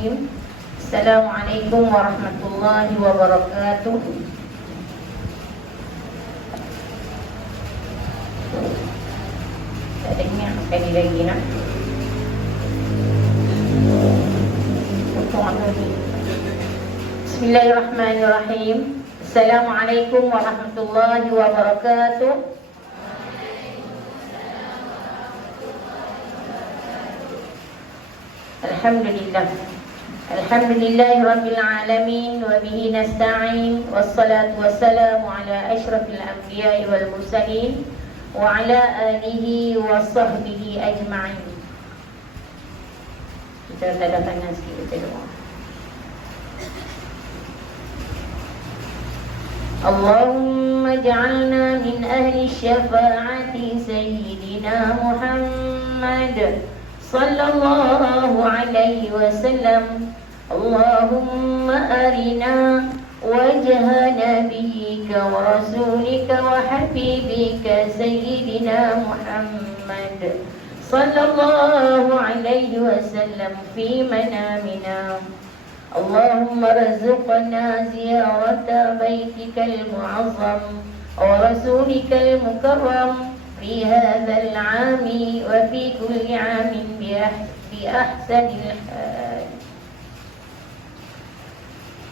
Assalamualaikum warahmatullahi wabarakatuh. Tak dengar sekali lagi nak. Bismillahirrahmanirrahim. Assalamualaikum warahmatullahi wabarakatuh. Alhamdulillah. Alhamdulillahi Rabbil Alamin. Wa bihi nasta'in. Wassalatu wassalamu ala ashrafil anbiya'i wal mursalin wa ala alihi wa sahbihi ajma'in. Kita tanda tangan sikit, kita doa. Allahumma ja'alna min ahli syafa'ati Sayyidina Muhammad sallallahu alaihi wasallam. Allahumma arina wajha nabiyyika wa rasulika wa habibika Sayyidina Muhammad sallallahu alaihi wasallam fi manamina. Allahumma razuqna ziyarata baitikal mu'azzam wa rasulikal mukarram في هذا العام وفي كل عام بأحسن الحال.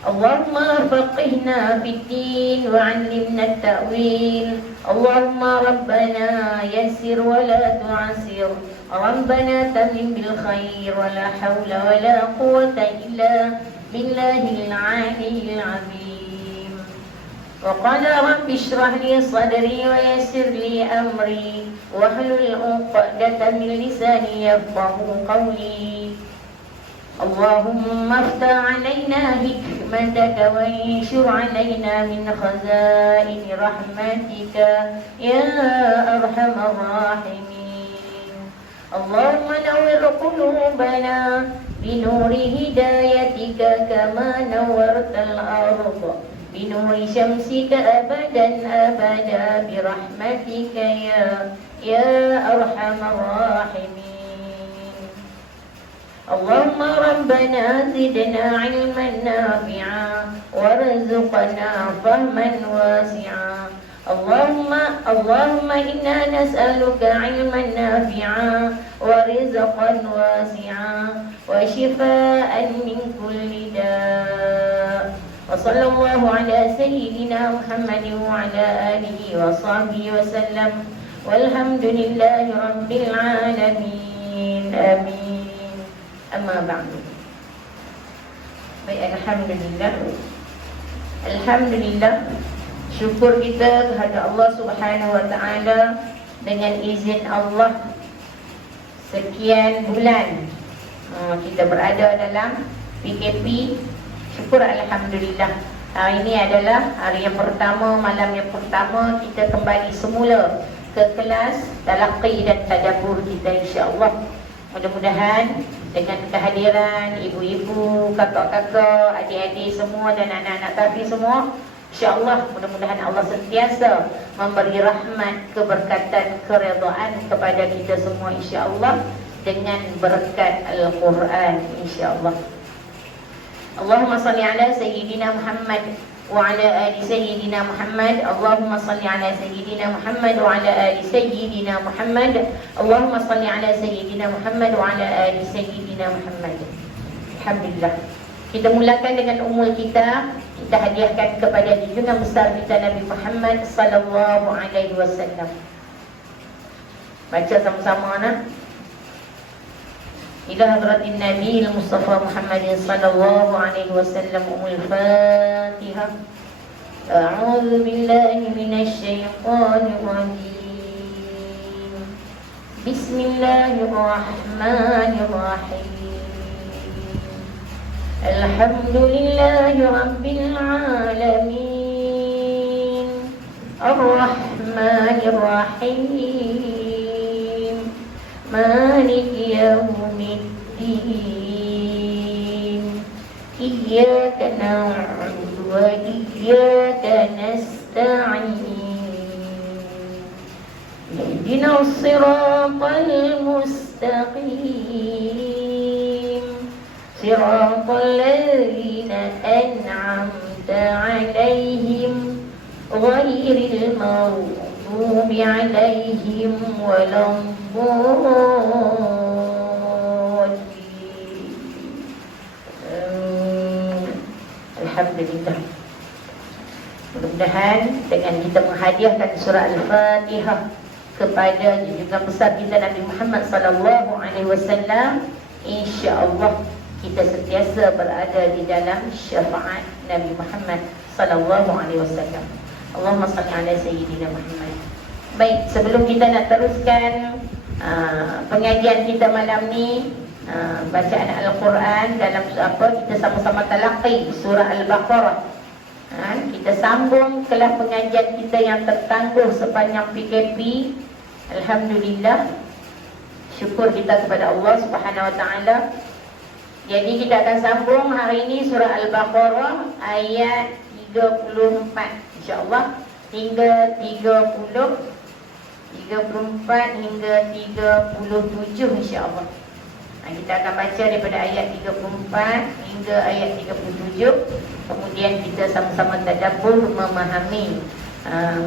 اللهم فقهنا في الدين وعلمنا التأويل. اللهم ربنا يسر ولا تعسر. ربنا تمم بالخير ولا حول ولا قوة إلا بالله العلي العظيم. وقال رب اشرح لي صدري ويسر لي أمري واحلل عقدة من لساني يفقهوا قولي. اللهم افتح علينا حكمتك وانشر علينا من خزائن رحمتك يا أرحم الراحمين. اللهم نور قلوبنا بنور هدايتك كما نورت الأرض بنور شمسك أبدا أبدا برحمتك يا أرحم الراحمين. اللهم ربنا زدنا علما نافعا وارزقنا فهما واسعا. اللهم إنا نسألك علما نافعا ورزقا واسعا وشفاء من كل داء. وصلى الله على سيدنا محمد وعلى آله وصحبه وسلم والحمد لله رب العالمين. آمين. أما بعد. Baik, Alhamdulillah. Alhamdulillah. Syukur kita kepada Allah Subhanahu wa ta'ala. Dengan izin Allah, sekian bulan kita berada dalam PKP. Syukur Alhamdulillah. Hari ini adalah hari yang pertama, malam yang pertama kita kembali semula ke kelas talaqi dan tadabbur kita, insya-Allah. Mudah-mudahan dengan kehadiran ibu-ibu, kakak-kakak, adik-adik semua dan anak-anak kami semua, insya-Allah mudah-mudahan Allah sentiasa memberi rahmat, keberkatan, keredaan kepada kita semua, insya-Allah, dengan berkat Al-Quran, insya-Allah. Allahumma salli ala Sayyidina Muhammad wa ala ali Sayyidina Muhammad. Allahumma salli ala Sayyidina Muhammad wa ala ali Sayyidina Muhammad. Allahumma salli ala Sayyidina Muhammad wa ala ali Sayyidina Muhammad. Alhamdulillah. Kita mulakan dengan umul kita. Kita hadiahkan kepada junjungan besar kita Nabi Muhammad sallallahu alaihi wasallam. Baca sama-sama nak. إلى حضرة النبي المصطفى محمد صلى الله عليه وسلم الفاتحة. أعوذ بالله من الشيطان الرجيم. بسم الله الرحمن الرحيم. الحمد لله رب العالمين الرحمن الرحيم مالك يوم الدين. إياك نعبد وإياك نستعين. اهدنا الصراط المستقيم صراط الذين أنعمت عليهم غير المغضوب عليهم ولا الضالين. Alhamdulillah. Mudah-mudahan dengan kita menghadiahkan surah Al-Fatihah kepada junjungan besar kita Nabi Muhammad sallallahu alaihi wasallam, insya-Allah kita sentiasa berada di dalam syafaat Nabi Muhammad sallallahu alaihi wasallam. Allahumma salli ala sayyidina Muhammad. Baik, sebelum kita nak teruskan pengajian kita malam ni, bacaan Al-Quran dalam kita sama-sama talaqi surah Al-Baqarah. Kita sambung kelas pengajian kita yang tertangguh sepanjang PKP. Alhamdulillah, syukur kita kepada Allah Subhanahu Wa Taala. Jadi kita akan sambung hari ini surah Al-Baqarah ayat 34 insya-Allah hingga 34 hingga 37 insya-Allah. Kita akan baca daripada ayat 34 hingga ayat 37. Kemudian kita sama-sama tadabbur memahami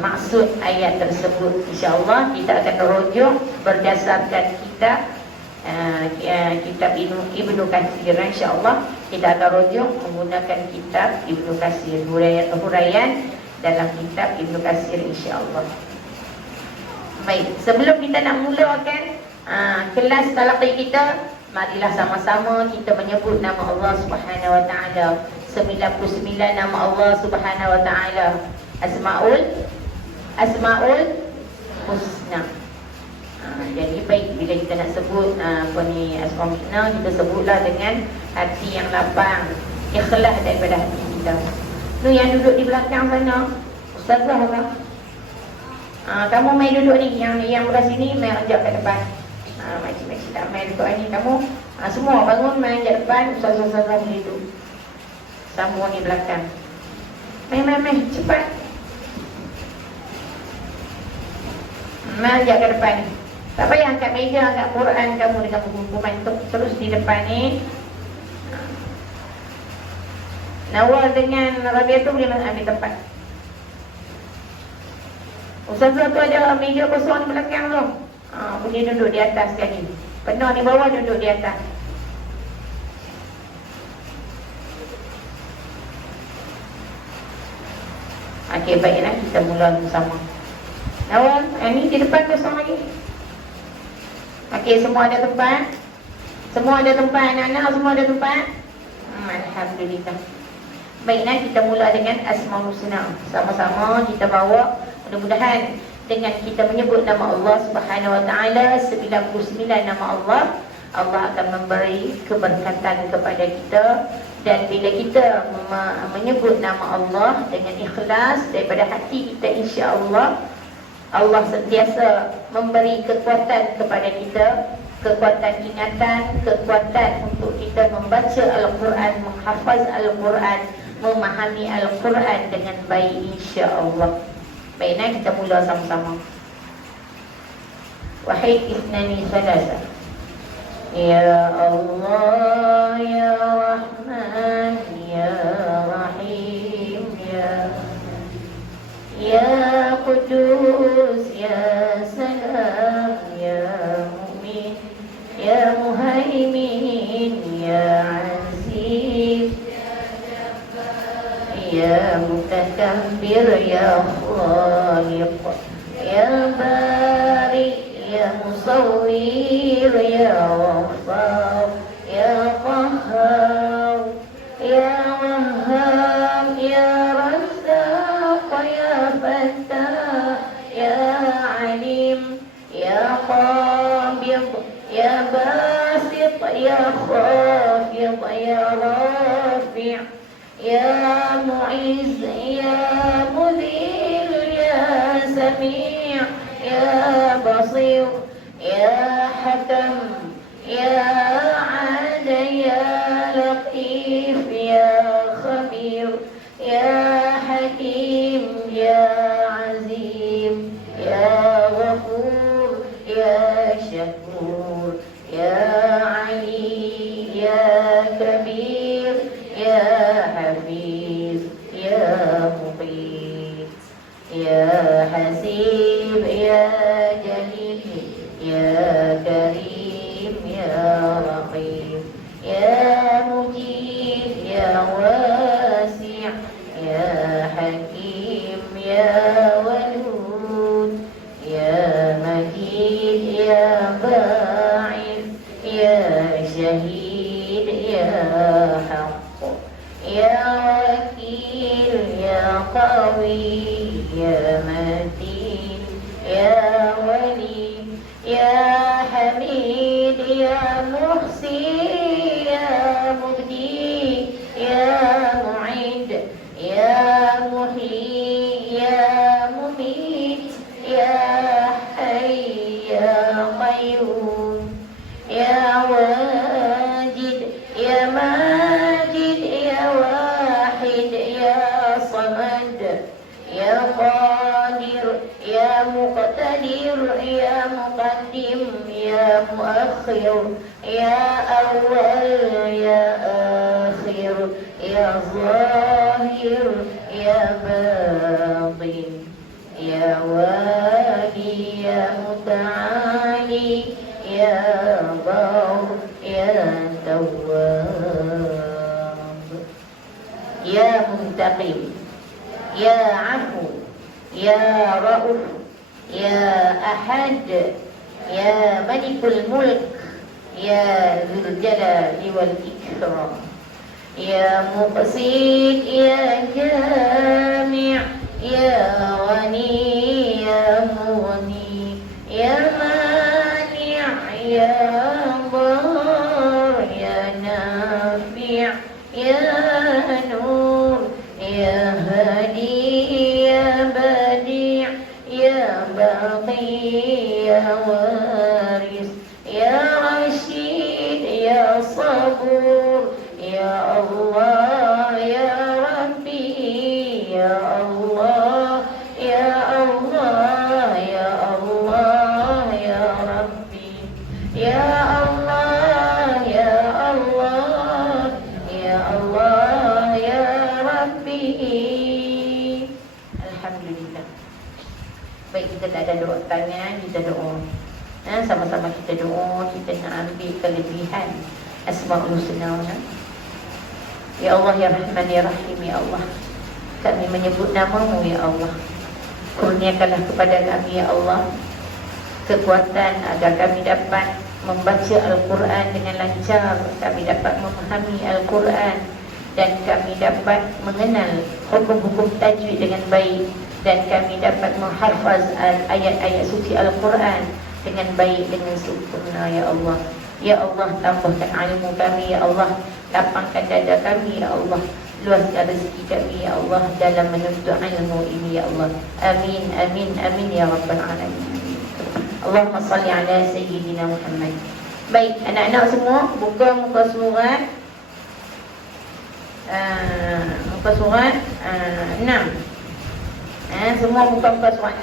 maksud ayat tersebut. InsyaAllah kita akan rujuk berdasarkan kitab Ibnu Katsir. InsyaAllah kita akan rujuk menggunakan kitab Ibnu Katsir, huraian dalam kitab Ibnu Katsir insyaAllah. Baik, sebelum kita nak mulakan kelas talaqi kita, marilah sama-sama kita menyebut nama Allah Subhanahu Wa Taala. 99 nama Allah Subhanahu Wa Taala, Asmaul Husna. Jadi baik bila kita nak sebut Asmaul Husna, kita sebutlah dengan hati yang lapang, ikhlas daripada hati kita. Tu yang duduk di belakang sana, Ustazah lah. Kamu mai duduk ni, yang belah sini mai ajak ke depan. Makcik-makcik tak main duduk ni, kamu semua bangun main ajak depan. Ustazah boleh duduk semua ni belakang. Mai cepat. Mai ajak ke depan ni. Tak payah angkat meja, angkat Quran kamu dengan buku-buku main terus di depan ni. Nawal dengan Rabiah tu boleh ambil tempat. Ustazah tu ada meja kosong di belakang tu. Boleh duduk di atas sekali. Penuh di bawah, duduk di atas. Okey, baiklah kita mula bersama. Awal, ni di depan kosong lagi. Okey, semua ada tempat? Semua ada tempat, anak-anak semua ada tempat? Alhamdulillah. Baiklah kita mula dengan Asmaul Husna. Sama-sama kita bawa, mudah-mudahan dengan kita menyebut nama Allah Subhanahu Wa Taala 99 nama Allah, Allah akan memberi keberkatan kepada kita. Dan bila kita menyebut nama Allah dengan ikhlas daripada hati kita, insya-Allah Allah sentiasa memberi kekuatan kepada kita, kekuatan ingatan, kekuatan untuk kita membaca Al-Quran, menghafaz Al-Quran, memahami Al-Quran dengan baik, insya-Allah. Baiklah kita mula sama-sama. Wahid Isnani Salasa. Ya Allah, Ya Rahman, Ya Rahim, Ya Qudus, Ya Salam, Ya Mu'min, Ya Muhaimin, Ya Aziz, Ya Mutakabbir, Ya Khaliq, Ya Bari, Ya Musawwir, Ya Ghaffar, Ya Qahhar, Ya Wahhab, Ya Razzaq, Ya Fattah, Ya Alim, Ya Qabid, Ya Basit, Ya Khafid, Ya Rafi', Ya Mu'izz, Ya Mudhil, Ya Sami', Ya Basir, Ya Hakam, Ya Adil, Ya Latif, Ya Khabir, Ya Hakim, Ya Azim, Ya Ghafur, Ya Shakur, Ya Ali, Ya Kabir, يا حفيظ يا مقيت يا حسيب يا جليل يا كريم يا رقيب يا مجيب يا واسع يا حكيم يا ودود يا مجيد يا باعث يا شهيد يا حق يا وكيل يا قوي يا متين يا ولي يا حميد يا محسن يا مبدي يا معيد يا محيي يا مميت يا حي يا قيوم يا واجد يا ماجد يا واحد يا صمد يا قادر يا مقتدر يا مقدم يا مؤخر يا أول يا آخر يا ظاهر يا باطن يا والي يا متعالي يا بر يا تواب يا منتقم يا عفو يا رؤوف يا أحد يا ملك الملك يا ذو الجلال والإكرام يا مقسط يا جامع يا غني يا مغني يا مانع يا ضار يا نافع يا نور يا هادي يا بديع يا باقي يا وارث يا رشيد يا صبور يا الله يا ربي يا الله يا الله يا الله يا ربي يا الله يا الله يا الله يا ربي. Alhamdulillah. Baik, kita tak ada doa tangan, kita doa. Sama-sama kita doa, kita nak ambil kelebihan Asmaul Husna. Ya Allah, Ya Rahman, Ya Rahim, Ya Allah, kami menyebut namamu, Ya Allah. Kurniakanlah kepada kami, Ya Allah, kekuatan agar kami dapat membaca Al-Quran dengan lancar, kami dapat memahami Al-Quran, dan kami dapat mengenal hukum-hukum tajwid dengan baik, dan kami dapat menghafaz ayat-ayat suci Al-Quran dengan baik, dengan sempurna, Ya Allah. Ya Allah, tambahkan ilmu kami, Ya Allah. Lapangkan dada kami, Ya Allah. Luaskan rezeki kami, Ya Allah, dalam menuntut ilmu ini, Ya Allah. Amin, amin, amin, Ya Rabbal Alamin. Allahumma salli ala Sayyidina Muhammad. Baik, anak-anak semua, buka muka surat muka surat 6. Semua buka muka surat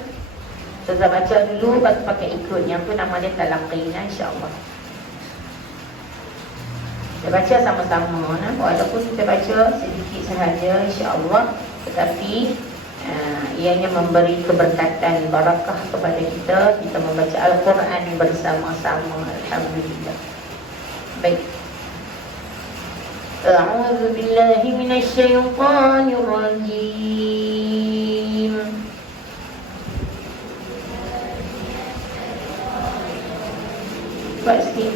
6. Saya baca dulu, lepas pakai ikut. Yang tu nama dia talaqi, insya-Allah. Kita baca sama-sama, walaupun kita baca sedikit sahaja, insya-Allah, tetapi ianya memberi keberkatan, barakah kepada kita. Kita membaca Al-Quran bersama-sama. Alhamdulillah. Baik. A'udzu billahi minasy syaithanir rajim. Pasti.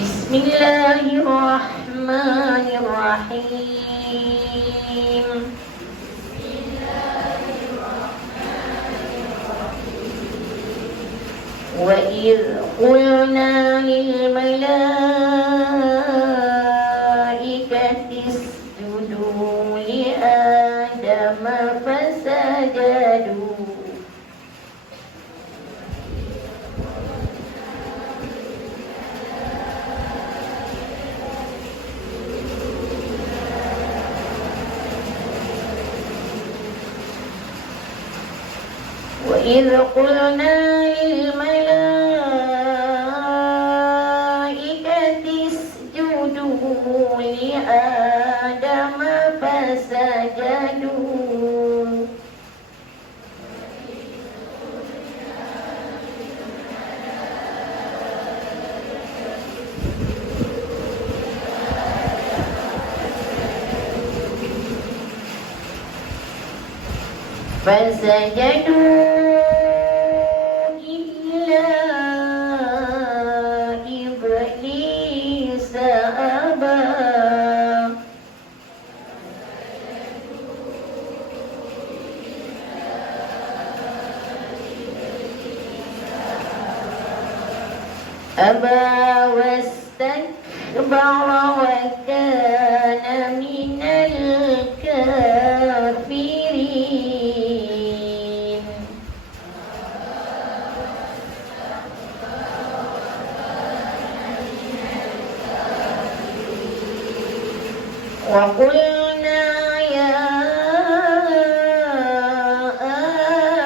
Bismillahirrahmanirrahim. وَإِذْ قُلْنَا لِلْمَلَائِكَةِ اسْجُدُوا لِآدَمَ فَسَجَدُوا وَإِذْ قُلْنَا لِلْمَلَائِكَةِ اسْجُدُوا آدم فسجدوا فسجدوا إلا إبليس أبى واستكبر وكان من الكافرين وقلنا يا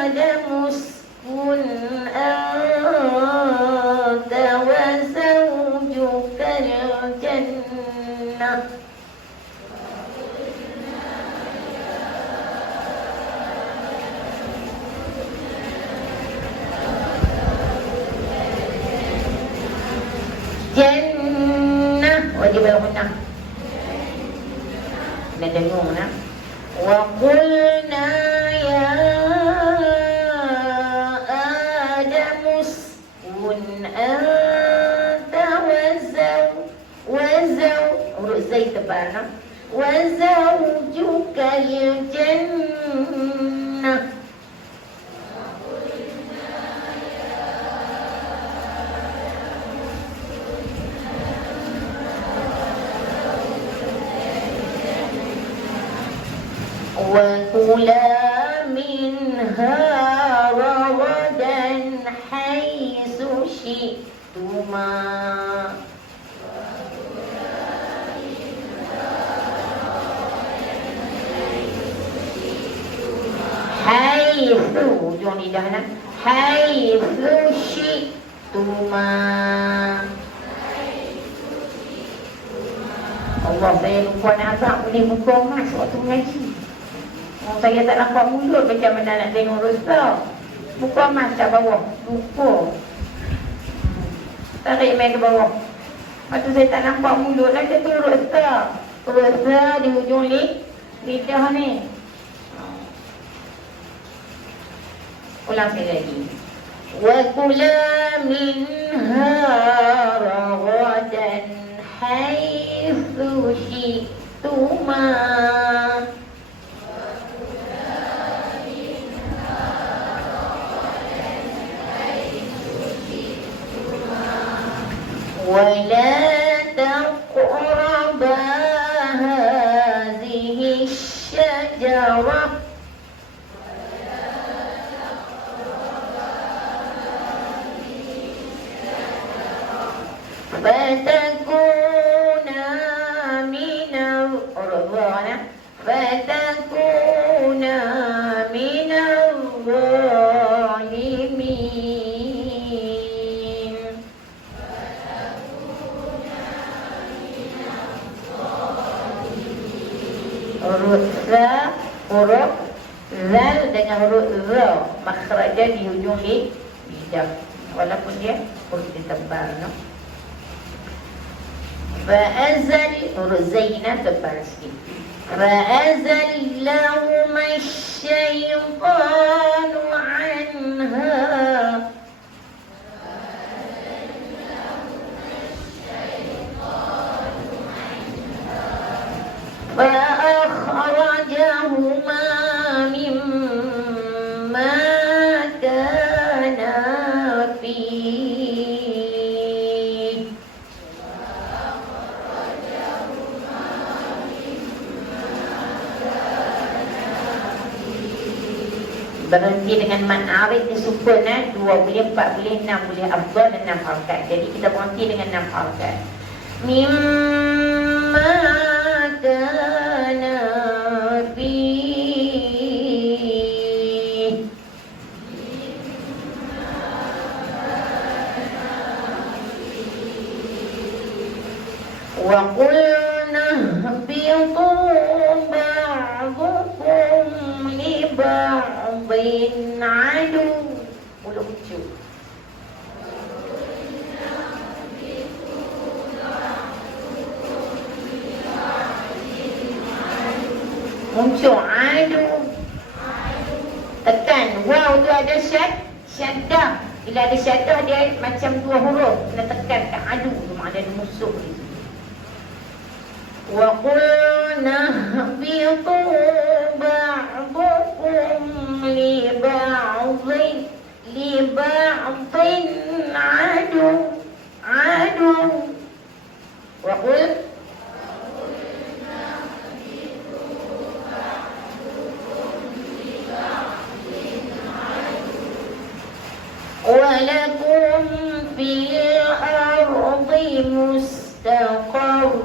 آدم اسكن أنت وزوجك الجنة wajib al-hunnah dan dengung nah wa qulna ya Adam uskun anta wa urut zaid tebal nah wa zawjuka al-jannah وكلا منها رغدا حيث شئتما حيث ujung lidah lah حيث شئتما Allah, saya lupa nak abang boleh buka emas waktu mengaji. Saya tak nampak mulut macam mana nak tengok Ustaz. Buka emas kat bawah. Lupa. Tarik main ke bawah. Lepas tu saya tak nampak mulut lah. Dia turut Ustaz. Ustaz di hujung lidah ni. Ulang sekali lagi. Wa kula minha ragadan haitsu syi'tuma ولا تقربا هذه الشجرة فتكونا من الظالمين huruf za, huruf zal dengan huruf za makhrajah di hujung lidah walaupun dia huruf tebal no? Fa'azal huruf zainah tebal sikit fa'azallahuma syaitanu anha فأخرجهما مما كانا فيه berhenti dengan mat arif disukun 2 boleh 4 boleh 6 boleh afdal dan 6 harakat. Jadi kita berhenti dengan 6 harakat. Mimma kana fi wa qulna Muncul adu. Tekan waw tu ada syaddah. Bila ada syaddah dia macam dua huruf. Kena tekan kat adu tu makna ada musuh di situ. Wa qulna biqu ba'dukum li ba'dhin adu. Wa qul walakum fil ardi mustaqarrun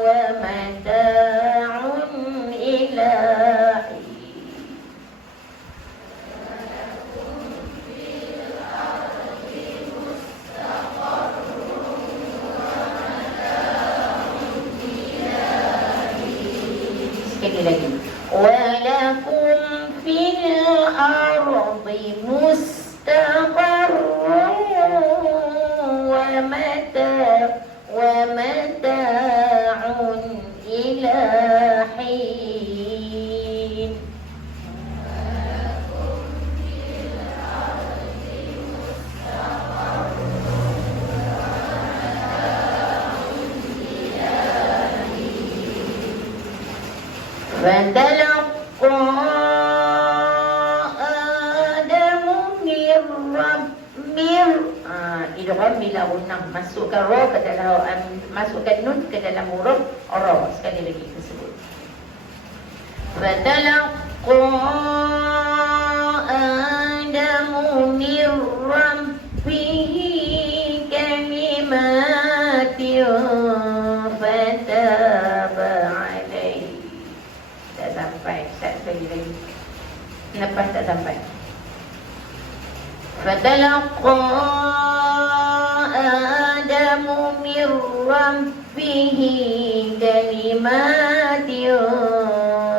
wa mata'un ila hin. Sekali lagi. Walakum fil ardi mustaqarrun wa mata'un ila hin. Fatalaqa idgham bila gunnah, masukkan ra ke dalam masukkan nun ke dalam huruf ra. Sekali lagi tersebut. Fatalaqa Adamu min rabbihi kalimatin fataba alaihi. Tak sampai. Sekali lagi. Lepas tak sampai. Fatalaqa Adamu min rabbihi kalimatin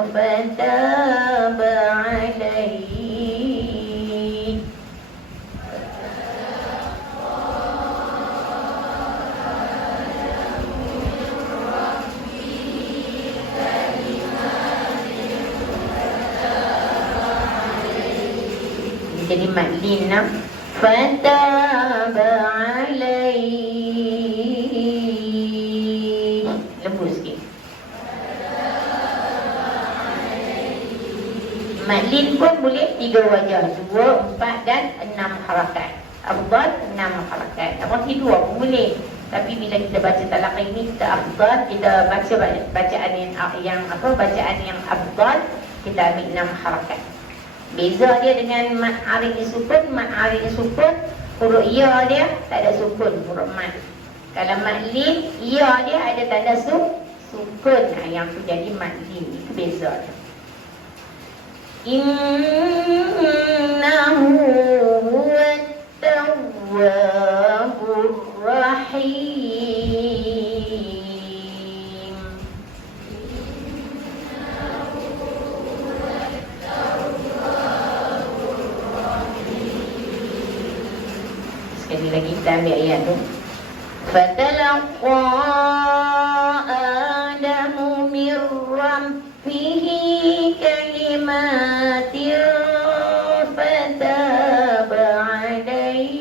fataba alaihi. Jadi maklin nak fataba alaihi. Lembut sikit. Maklin pun boleh 3 wajah, 2, 4 dan 6 harakat. Afdal 6 harakat. Apatah 2 pun boleh. Tapi bila kita baca talaqi ini, kita afdal, kita baca bacaan yang bacaan yang afdal, kita ambil 6 harakat. Beza dia dengan mat arid sukun. Mat arid sukun, huruf ya dia tak ada sukun, huruf mat. Kalau mat lin, ya dia ada tanda sukun. Yang tu jadi mat lin. Itu beza dia. Innahu huwat tawwabur rahim. Sekali lagi kita ambil ayat tu. Fatalaqa Adamu min rabbihi kalimatin fataba alaihi.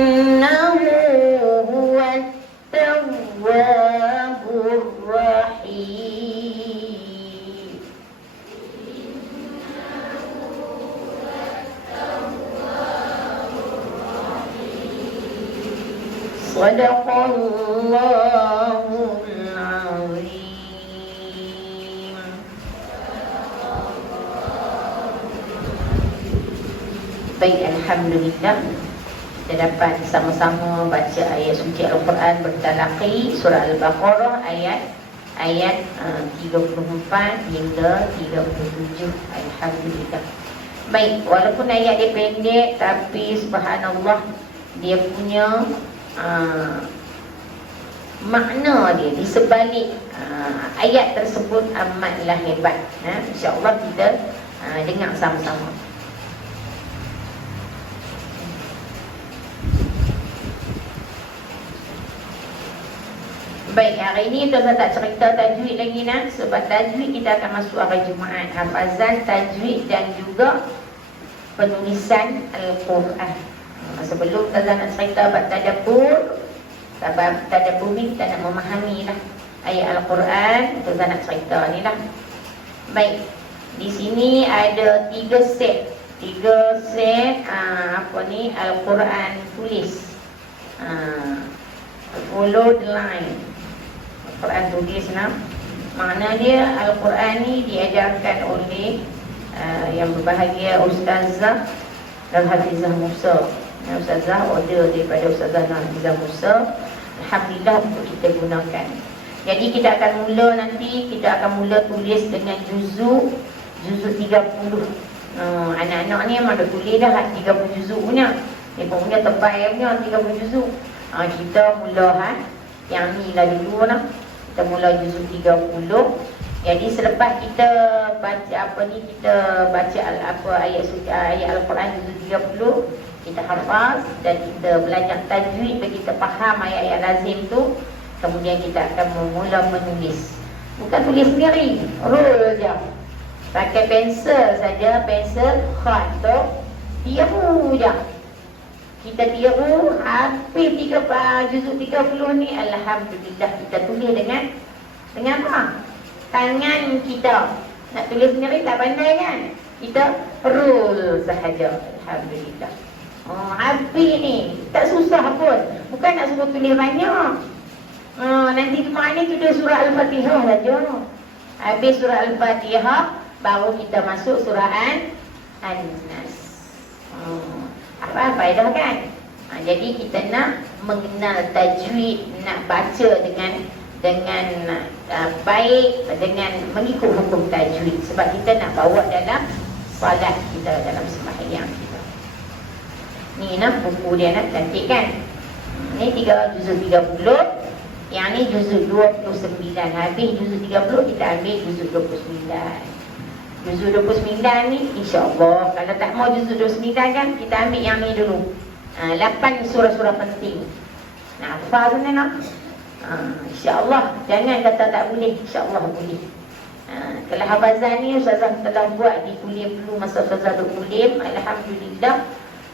Innahu huwat tawwabur rahim. Sadaqallahul azim. Baik, alhamdulillah kita dapat sama-sama baca ayat suci Al-Quran bertalaqi surah Al-Baqarah ayat 34 hingga 37. Alhamdulillah. Baik, walaupun ayat dia pendek, tapi subhanallah dia punya makna dia di sebalik ayat tersebut amatlah hebat. InsyaAllah kita dengar sama-sama. Baik, hari ini Tuan tak cerita tajwid lagi nak. Sebab tajwid kita akan masuk hari Jumaat. Hafazan, tajwid dan juga penulisan Al-Quran. Sebelum Tuan nak cerita bab tadabbur, sebab tadabbur ni kita nak memahami lah ayat Al-Quran. Tuan nak cerita ni lah. Baik, di sini ada 3 set. 3 set Al-Quran tulis. Follow the line. Al-Quran tulis makna dia Al-Quran ni diajarkan oleh yang berbahagia Ustazah dan Hafizah Musa. Ustazah order daripada Ustazah dan Hafizah Musa. Alhamdulillah untuk kita gunakan. Jadi kita akan mula tulis dengan juzuk 30. Anak-anak ni memang dah tulis dah 30 juzuk punya. Dia punya tebal punya 30 juzuk. Kita mula yang ni lah dulu lah. Kita mula juzuk 30. Jadi selepas kita baca kita baca ayat Al-Quran juzuk 30, kita hafaz dan kita belajar tajwid bagi kita faham ayat-ayat lazim tu. Kemudian kita akan mula menulis. Bukan tulis sendiri, roll je. Pakai pensel saja, pensel khat tu tiru je. Kita tiru habis juzuk 30 ni. Alhamdulillah kita tulis dengan apa? Tangan kita. Nak tulis sendiri tak pandai kan? Kita roll sahaja. Alhamdulillah. Habis ni tak susah pun. Bukan nak suruh tulis banyak. Nanti Jumaat ni tulis surah Al-Fatihah saja. Habis surah Al-Fatihah baru kita masuk surah An-Nas. Apa faedah kan? Jadi kita nak mengenal tajwid, nak baca dengan baik, dengan mengikut hukum tajwid. Sebab kita nak bawa dalam solat kita, dalam sembahyang kita. Ni buku dia cantik kan? Ni juzuk 30. Yang ni juzuk 29. Habis juzuk 30 kita ambil juzuk 29. Juzuk 29 ni insya-Allah kalau tak mau juzuk 29 kan kita ambil yang ni dulu. 8 surah-surah penting. Hafal kan nak? InsyaAllah. Jangan kata tak boleh. InsyaAllah boleh. Kalau hafazan ni Ustazah telah buat di kuliah dulu masa Ustazah duduk kuliah. Alhamdulillah.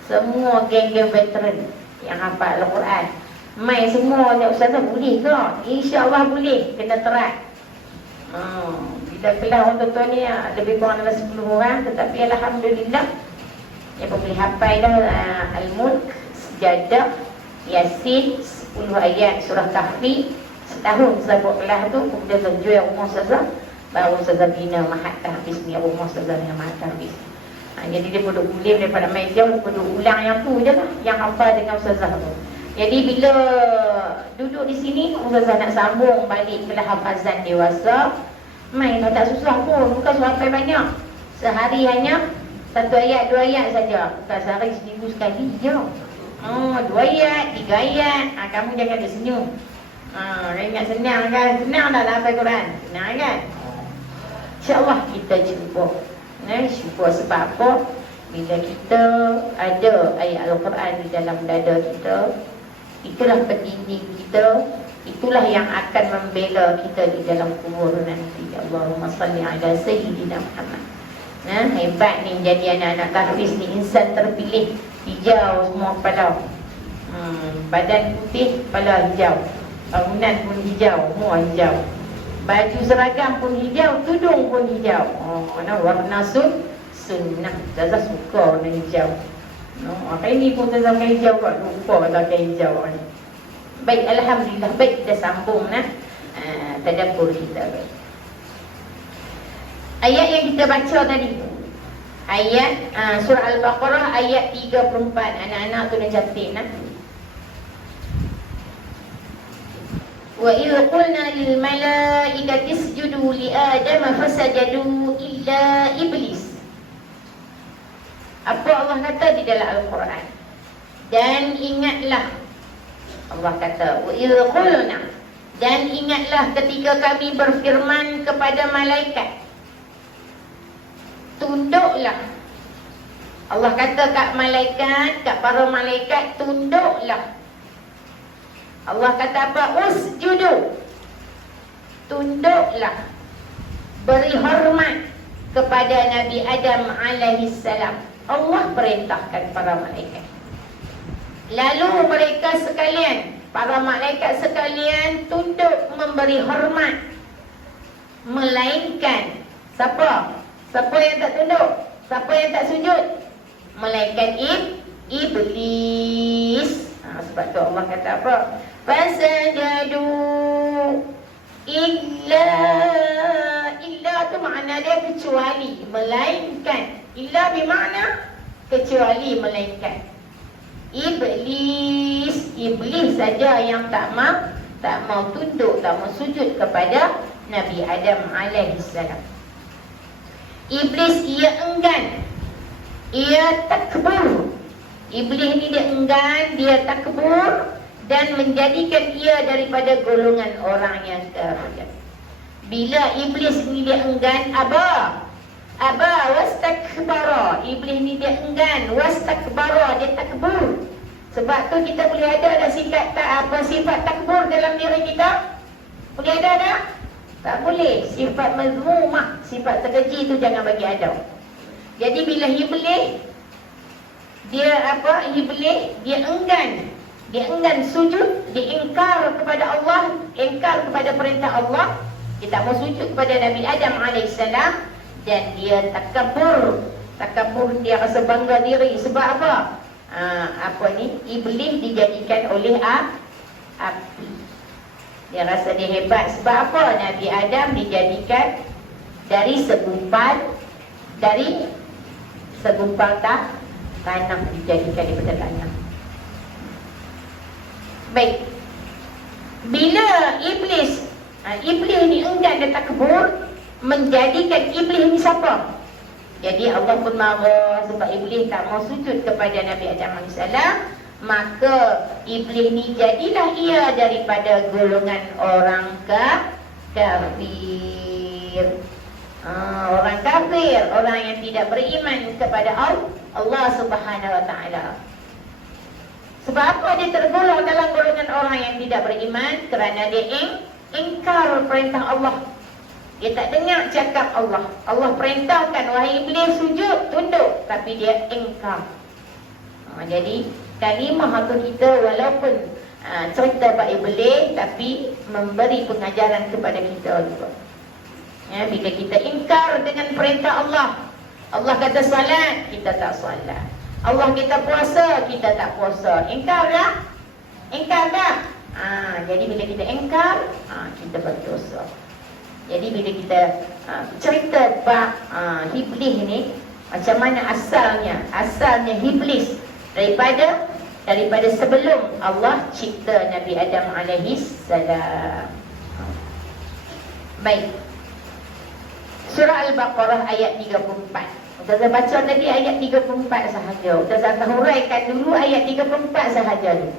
Semua geng-geng veteran yang hafal Al-Quran main semua ni Ustazah boleh ke? InsyaAllah boleh. Kena terat. Bila kelas orang tuan-tuan ni lebih kurang dalam 10 orang. Tetapi Alhamdulillah yang boleh hafal dah Al-Mulk, Sejadah, Yasin, 10 ayat surah Kahfi. Setahun saya buat kelas tu. Kemudian saya jual rumah Ustazah. Baru Ustazah bina Mahat Tahfiz ni. Rumah Ustazah dengan Mahat Tahfiz. Jadi dia duduk kuliah daripada main jauh. Duduk ulang yang tu je lah. Yang hafal dengan Ustazah tu. Jadi bila duduk di sini Ustazah nak sambung balik kelas hafazan dewasa. Main tak susah pun. Bukan suruh hafal banyak. Sehari hanya 1 ayat, 2 ayat saja. Bukan sehari seminggu sekali je. 2 ayat, 3 ayat. Kamu jangan tersenyum. Ingat senang kan? Senang dah hafal Quran. Senang kan? InsyaAllah kita cuba. Cuba sebab apa? Bila kita ada ayat Al-Quran di dalam dada kita, itulah pendinding kita. Itulah yang akan membela kita di dalam kubur nanti. Allahumma salli ala Sayyidina Muhammad. Hebat ni jadi anak-anak tahfiz ni. Insan terpilih. Hijau semua kepala. Badan putih, kepala hijau. Bangunan pun hijau, semua hijau. Baju seragam pun hijau, tudung pun hijau. Warna sunnah. Ustazah suka warna hijau. Apa ini pun Ustazah pakai hijau kot. Lupa pakai hijau ni. Baik, Alhamdulillah. Baik, kita sambung tadabbur kita. Baik. Ayat yang kita baca tadi, ayat surah Al-Baqarah ayat 34. Anak-anak tu dah catat Wa idh qulna lil malaikati isjudu li Adam fasajadu illa iblis. Apa Allah kata di dalam Al-Quran? Dan ingatlah Allah kata wa idh qulna, Dan ingatlah ketika kami berfirman kepada malaikat, tunduklah. Allah kata kat malaikat, kat para malaikat, tunduklah. Allah kata apa? Usjudu. Tunduklah. Beri hormat kepada Nabi Adam alaihissalam. Allah perintahkan para malaikat. Lalu mereka sekalian, para malaikat sekalian, tunduk memberi hormat. Melainkan siapa? Siapa yang tak tunduk? Siapa yang tak sujud? Malaikat iblis. Sebab tu Allah kata apa? Fasajadu illa tu makna dia kecuali, melainkan. Illa bermakna kecuali, melainkan. Iblis saja yang tak mau tunduk, tak mau sujud kepada Nabi Adam alaihissalam. Iblis ia enggan, ia takbur. Iblis ni dia enggan, dia takbur dan menjadikan ia daripada golongan orang yang kafir. Bila iblis ni dia enggan, aba wastakbara. Iblis ni dia enggan, wastakbara, dia takbur. Sebab tu kita boleh ada sifat takbur dalam diri kita? Boleh ada tak? Tak boleh. Sifat mazmumah, sifat terkeji tu jangan bagi ada. Jadi bila iblis dia enggan sujud, dia ingkar kepada Allah, ingkar kepada perintah Allah. Dia tak mau sujud kepada Nabi Adam alaihissalam. Dan dia takabur, dia rasa bangga diri. Sebab apa? Iblis dijadikan oleh api. Dia rasa dia hebat. Sebab apa? Nabi Adam dijadikan dari segumpal tanah, dijadikan daripada tanah. Baik. Bila iblis ni enggan dan takbur, menjadikan iblis ni siapa? Jadi Allah pun marah sebab iblis tak mau sujud kepada Nabi Adam AS. Maka iblis ni jadilah ia daripada golongan orang kafir. Orang kafir, orang yang tidak beriman kepada Allah Subhanahu Wa Taala. Sebab apa dia tergolong dalam golongan orang yang tidak beriman? Kerana dia ingkar perintah Allah. Dia tak dengar cakap Allah. Allah perintahkan, wahai iblis sujud, tunduk, tapi dia ingkar. Jadi kalimah tu kita walaupun cerita bab iblis, tapi memberi pengajaran kepada kita juga. Bila kita ingkar dengan perintah Allah, Allah kata salat, kita tak salat. Allah kita puasa, kita tak puasa. Ingkar tak? Ingkar tak? Jadi bila kita ingkar, kita berdosa. Jadi bila kita cerita bab iblis ni, macam mana asalnya? Asalnya iblis daripada sebelum Allah cipta Nabi Adam alaihissalam. Baik. Surah Al-Baqarah ayat 34. Ustazah baca tadi ayat 34 sahaja. Ustazah huraikan dulu ayat 34 sahaja dulu.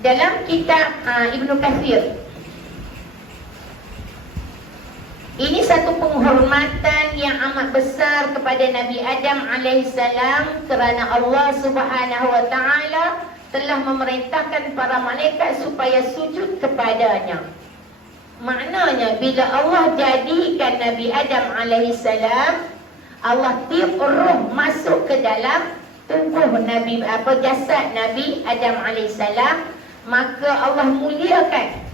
Dalam kitab Ibnu Katsir, ini satu penghormatan yang amat besar kepada Nabi Adam alaihissalam kerana Allah Subhanahu Wa Taala telah memerintahkan para malaikat supaya sujud kepadanya. Maknanya bila Allah jadikan Nabi Adam alaihissalam, Allah tiup roh masuk ke dalam tubuh Nabi, jasad Nabi Adam alaihissalam, maka Allah muliakan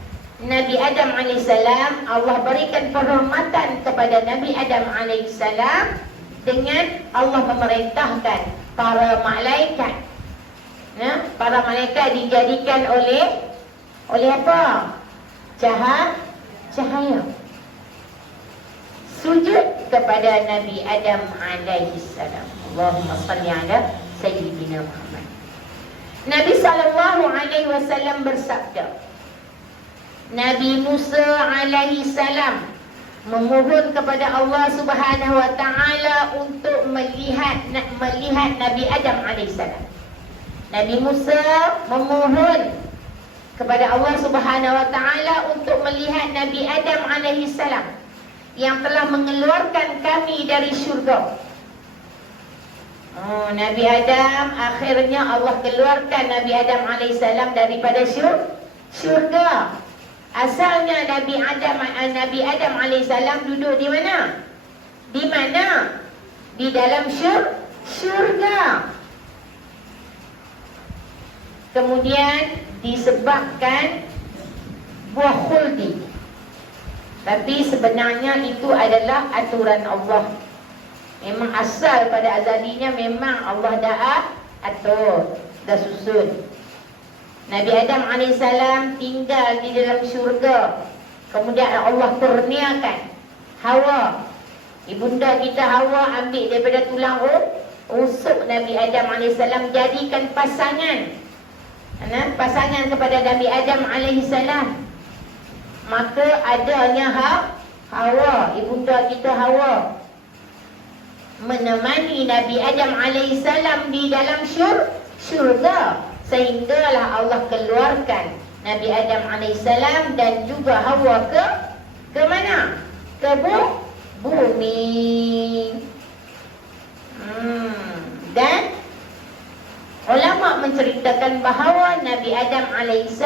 Nabi Adam alaihissalam. Allah berikan penghormatan kepada Nabi Adam alaihissalam dengan Allah memerintahkan para malaikat. Para malaikat dijadikan oleh apa? Cahaya. Sujud kepada Nabi Adam alaihissalam. Allahumma salli ala Sayyidina Muhammad. Nabi SAW bersabda, Nabi Musa alaihissalam memohon kepada Allah Subhanahu Wa Taala untuk melihat Nabi Adam alaihissalam. Nabi Musa memohon kepada Allah Subhanahu wa taala untuk melihat Nabi Adam alaihi salam yang telah mengeluarkan kami dari syurga. Nabi Adam, akhirnya Allah keluarkan Nabi Adam AS daripada syurga. Asalnya Nabi Adam AS duduk di mana? Di mana? Di dalam syurga. Kemudian disebabkan buah khuldi. Tapi sebenarnya itu adalah aturan Allah. Memang asal pada azalinya memang Allah dah atur, dah susun. Nabi Adam AS tinggal di dalam syurga. Kemudian Allah kurniakan Hawa. Ibunda kita Hawa ambil daripada tulang rusuk Nabi Adam AS, jadikan pasangan. Pasangan kepada Nabi Adam AS. Maka adanya Hawa, ibunda kita Hawa, menemani Nabi Adam AS di dalam syurga, sehinggalah Allah keluarkan Nabi Adam AS dan juga Hawa ke mana? Ke bumi. Dan ulama menceritakan bahawa Nabi Adam AS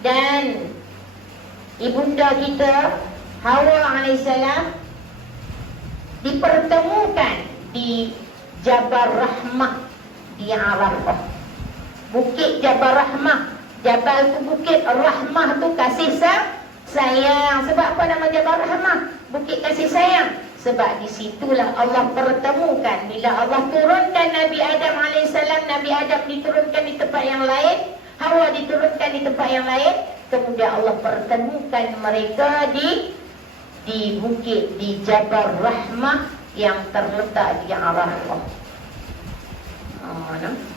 dan ibunda kita Hawa AS dipertemukan di Jabal Rahmah di Arafah. Bukit Jabal Rahmah. Jabal tu bukit, Rahmah tu kasih sayang. Sebab apa nama Jabal Rahmah? Bukit kasih sayang. Sebab di situlah Allah pertemukan. Bila Allah turunkan Nabi Adam AS, Nabi Adam diturunkan di tempat yang lain, Hawa diturunkan di tempat yang lain. Kemudian Allah pertemukan mereka di bukit, di Jabal Rahmah yang terletak di Arafah.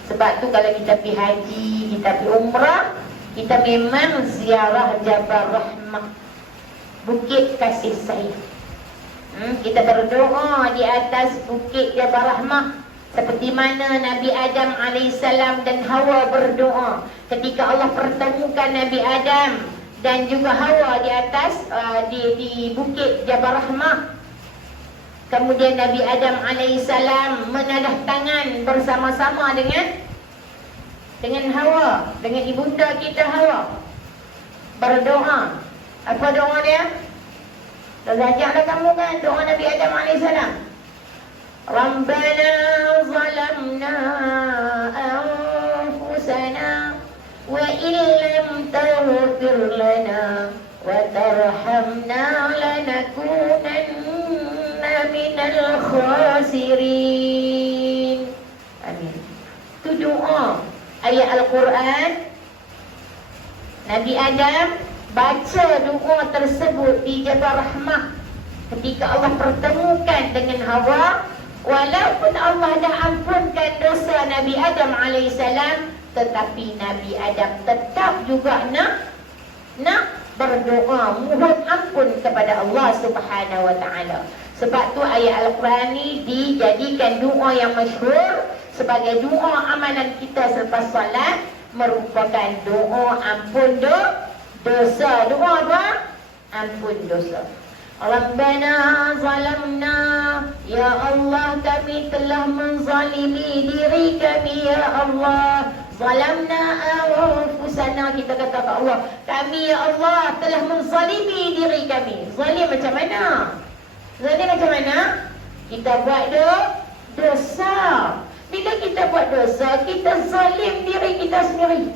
Sebab tu kalau kita pergi haji, kita pergi umrah, kita memang ziarah Jabal Rahmah, bukit kasih sayang. Kita berdoa di atas bukit Jabal Rahmah, seperti mana Nabi Adam AS dan Hawa berdoa ketika Allah pertemukan Nabi Adam dan juga Hawa di atas di bukit Jabal Rahmah. Kemudian Nabi Adam AS menadah tangan bersama-sama dengan Hawa, dengan ibunda kita Hawa, berdoa. Apa doa dia? Dah ajaklah kamu kan doa Nabi Adam AS. Rabbana zalamna anfusana wa illam taghfir lana wa tarhamna lanakunanna minal khasirin. Amin. Itu doa ayat Al-Quran. Nabi Adam baca doa tersebut di Jabal Rahmah ketika Allah pertemukan dengan Hawa. Walaupun Allah dah ampunkan dosa Nabi Adam AS, tetapi Nabi Adam tetap juga nak berdoa mohon ampun kepada Allah Subhanahu wa taala. Sebab tu ayat Al-Quran ni dijadikan doa yang masyhur sebagai doa amalan kita selepas salat, merupakan doa ampun dosa. Doa apa? Ampun dosa. Rabbana zalamna, ya Allah kami telah menzalimi diri kami, ya Allah. Zalamna anfusana, kita kata ke Allah, kami ya Allah telah menzalimi diri kami. Zalim macam mana? Zalim macam mana? Kita buat dosa. Bila kita buat dosa, kita zalim diri kita sendiri.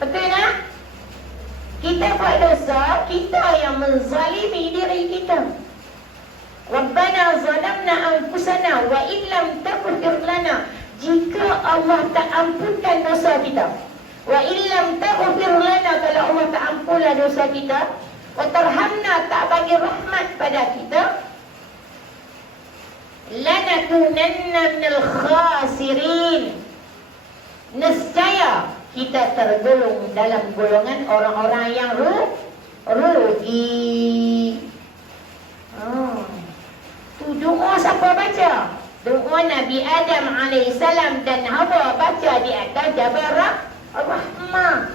Betul tak? Kita buat dosa, kita yang menzalimi diri kita. Rabbana zalamna anfusana wa illam taghfir lana, jika Allah tak ampunkan dosa kita, wa illam taghfir lana, kalau Allah tak ampunlah dosa kita, wa tarhamna, tak bagi rahmat pada kita, lanakunanna minal khasirin, nescaya kita tergolong dalam golongan orang-orang yang rugi. Tu doa siapa baca? Doa Nabi Adam AS dan Hawa baca di atas Jabal Rahmah.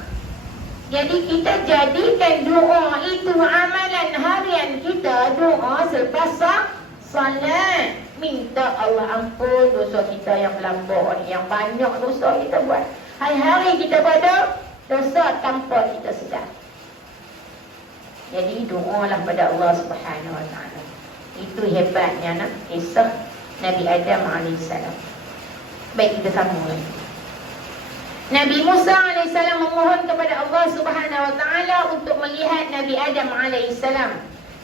Jadi kita jadikan doa itu amalan harian kita. Doa selepas salat, minta Allah ampun dosa kita yang melampau ni, yang banyak dosa kita buat. Hari-hari kita pada dosa tanpa kita sedar. Jadi doalah pada Allah Subhanahu Wa Taala. Itu hebatnya nak kisah Nabi Adam AS. Baik, kita sambung lagi. Nabi Musa AS memohon kepada Allah Subhanahu Wa Taala untuk melihat Nabi Adam AS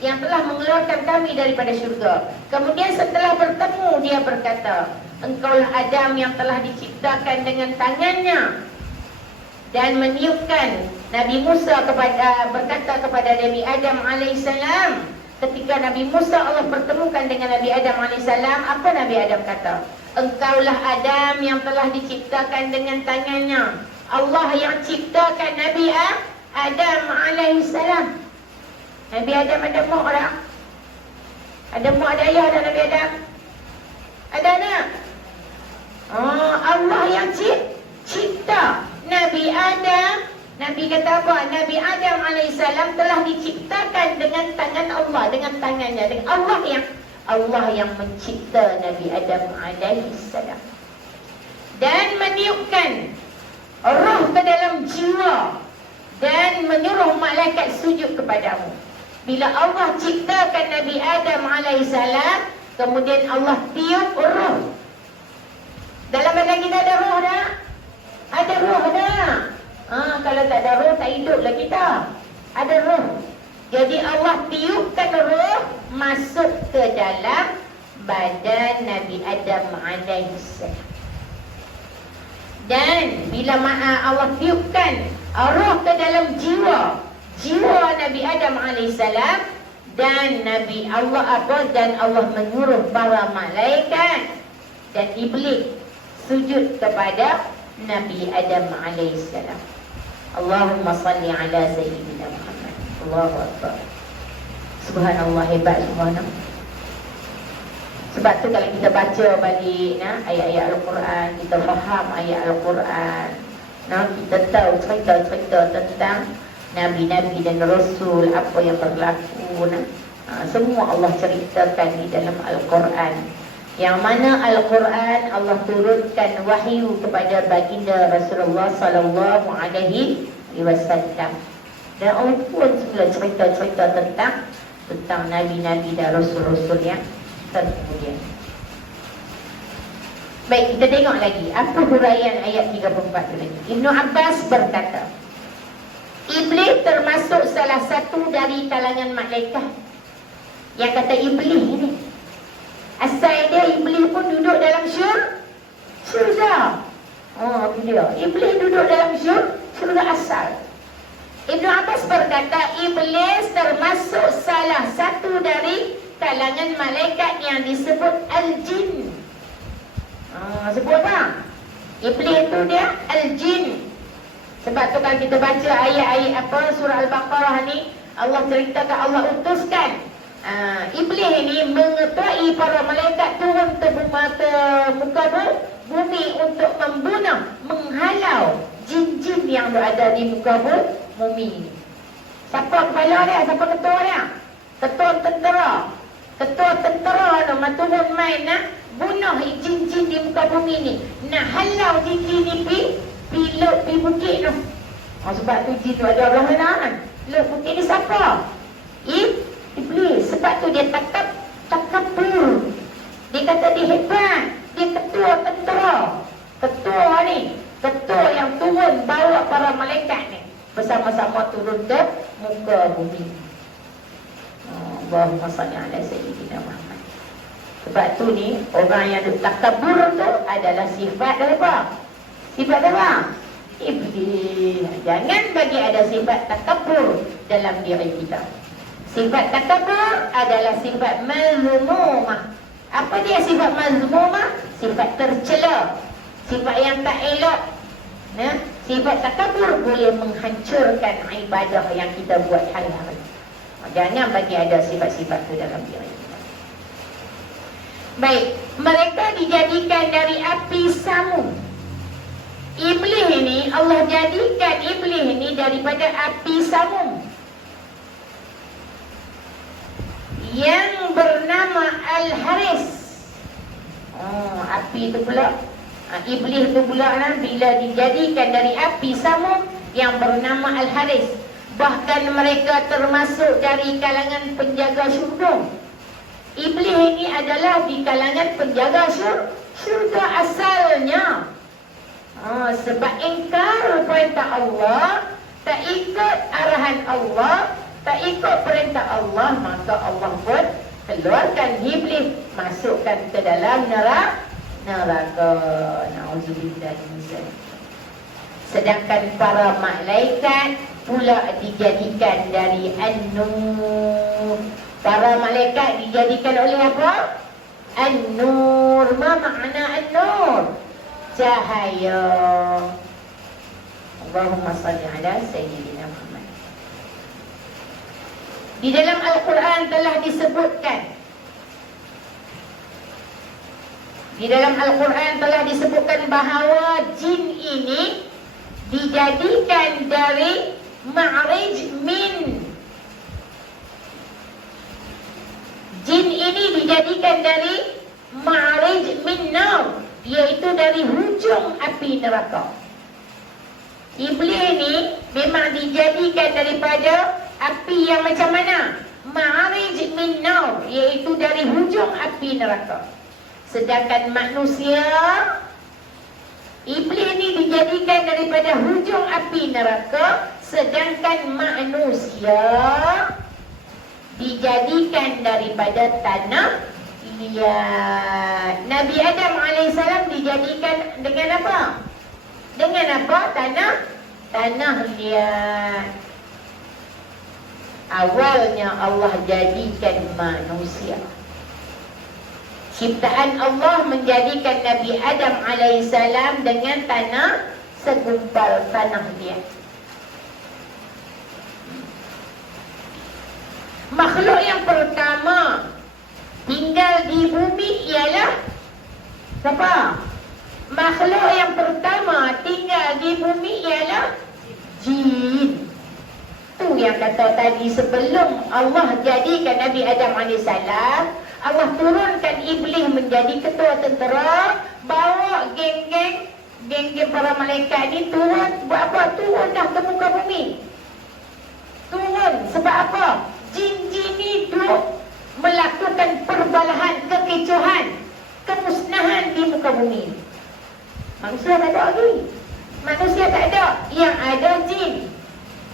yang telah mengeluarkan kami daripada syurga. Kemudian setelah bertemu, dia berkata, engkaulah Adam yang telah diciptakan dengan tangannya. Dan meniupkan Nabi Musa berkata kepada Nabi Adam AS, ketika Nabi Musa Allah pertemukan dengan Nabi Adam AS, apa Nabi Adam kata? Engkaulah Adam yang telah diciptakan dengan tangannya. Allah yang ciptakan Nabi Adam AS. Nabi Adam ada mak tak? Ada mak, ada ayah dah Nabi Adam? Ada anak? Allah yang cipta Nabi Adam. Nabi kata apa? Nabi Adam AS telah diciptakan dengan tangan Allah, dengan tangannya. Dengan Allah yang mencipta Nabi Adam AS dan meniupkan roh ke dalam jiwa dan menyuruh malaikat sujud kepadamu. Bila Allah ciptakan Nabi Adam AS, kemudian Allah tiup roh. Dalam badan kita ada roh tak? Ada roh tak? Kalau tak ada roh, tak hiduplah kita. Ada roh. Jadi Allah tiupkan roh masuk ke dalam badan Nabi Adam AS. Dan bila Allah tiupkan roh ke dalam jiwa Nabi Adam AS, dan Nabi Allah dan Allah menyuruh para malaikat dan iblis sujud kepada Nabi Adam AS. Allahumma salli ala Sayyidina Muhammad. Allahu Akbar. Subhanallah, hebat subhanallah. Sebab tu kalau kita baca balik ayat-ayat Al-Quran, kita faham ayat Al-Quran, kita tahu cerita-cerita tentang Nabi-Nabi dan Rasul, apa yang berlaku, semua Allah ceritakan di dalam Al-Quran. Yang mana Al-Quran Allah turunkan wahyu kepada baginda Rasulullah sallallahu alaihi wasallam. Dan Allah pun semula cerita-cerita tentang Nabi-Nabi dan Rasul-Rasul yang terkemudian. Baik, kita tengok lagi apa huraian ayat 34 tu lagi. Ibnu Abbas berkata, Iblis termasuk salah satu dari kalangan malaikat. Yang kata Iblis ni, asal dia Iblis pun duduk dalam syurga. Dia Iblis duduk dalam syurga asal. Ibnu Abbas berkata, Iblis termasuk salah satu dari kalangan malaikat yang disebut Al-Jin. Sebut apa? Iblis itu dia Al-Jin. Sebab tu kalau kita baca ayat-ayat surah Al-Baqarah ni, Allah ceritakan Allah utuskan Iblis ini mengetahui para malaikat turun ke muka bumi untuk membunuh, menghalau jin-jin yang berada di muka bumi. Siapa kepala dia? Siapa ketua dia? Ketua tentera tu turun main nak bunuh jin-jin di muka bumi ni, nak halau jin-jin ni pergi bukit tu. Sebab tu jin tu ada orang lain. Bukit ni siapa? Iblis. Sebab tu dia takabur. Dia kata dia hebat. Dia ketua tentera. Ketua yang turun bawa para malaikat ni bersama-sama turun ke muka bumi. Allahumma salli ala Sayyidina Muhammad. Sebab tu ni orang yang takabur tu adalah sifat apa? Sifat apa? Iblis. Jangan bagi ada sifat takabur dalam diri kita. Sifat takabur adalah sifat mazmumah. Apa dia sifat mazmumah? Sifat tercela, sifat yang tak elok. Sifat takabur boleh menghancurkan ibadah yang kita buat hari-hari. Jangan bagi ada sifat-sifat itu dalam diri kita. Baik, mereka dijadikan dari api samun. Iblis ini, Allah jadikan Iblis ini daripada api samum yang bernama Al-Haris. Api itu pula, iblis itu pula bila dijadikan dari api samum yang bernama Al-Haris, bahkan mereka termasuk dari kalangan penjaga syurga. Iblis ini adalah di kalangan penjaga syurga asalnya. Sebab ingkar perintah Allah, tak ikut arahan Allah, tak ikut perintah Allah, maka Allah pun keluarkan iblis, masukkan ke dalam neraka. Nauzubillah min zalik. Sedangkan para malaikat pula dijadikan dari An-Nur. Para malaikat dijadikan oleh apa? An-Nur. Ma makna An-Nur? Cahaya. Allahumma salli ala Sayyidina Muhammad. Di dalam Al-Quran telah disebutkan, bahawa jin ini dijadikan dari ma'rij min. Jin ini dijadikan dari ma'rij min nar, iaitu dari hujung api neraka. Iblis ini memang dijadikan daripada api yang macam mana? Ma'rij min nar, iaitu dari hujung api neraka. Sedangkan manusia, iblis ini dijadikan daripada hujung api neraka, sedangkan manusia dijadikan daripada tanah liat. Nabi Adam AS dijadikan dengan apa? Dengan apa? Tanah liat. Awalnya Allah jadikan manusia. Ciptaan Allah menjadikan Nabi Adam AS dengan segumpal tanah liat. Makhluk yang pertama tinggal di bumi ialah siapa? Makhluk yang pertama tinggal di bumi ialah jin. Tu yang kata tadi, sebelum Allah jadikan Nabi Adam AS, Allah turunkan iblis menjadi ketua tentera, bawa geng-geng para malaikat ni turun. Buat apa? Turun dah ke muka bumi. Turun sebab apa? Jin-jin ni duk melakukan perbalahan, kekecohan, kemusnahan di muka bumi. Manusia tak ada lagi. Manusia tak ada. Yang ada jin.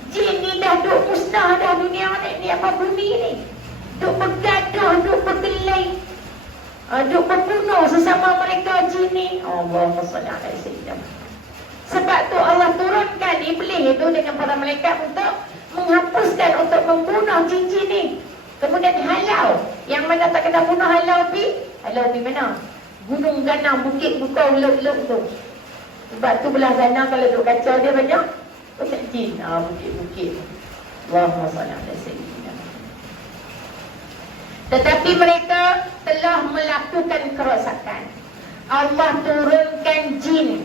Jin ni dah duk musnah dah dunia ni, apa bumi ni. Duk bergaduh, duk berkelahi, duk berbunuh sesama mereka jin ni. Allahumma salli ala Sayyidina. Sebab tu Allah turunkan iblis itu dengan para malaikat untuk menghapuskan, untuk membunuh jin-jin ni. Kemudian halau. Yang mana tak kena bunuh, halau pi. Halau pi mana? Gunung ganang, bukit bukau, luk-luk tu. Sebab tu belah sana kalau duk kacau dia banyak banyak jin. Bukit-bukit. Allahumma salli ala Sayyidina. Tetapi mereka telah melakukan kerosakan. Allah turunkan jin.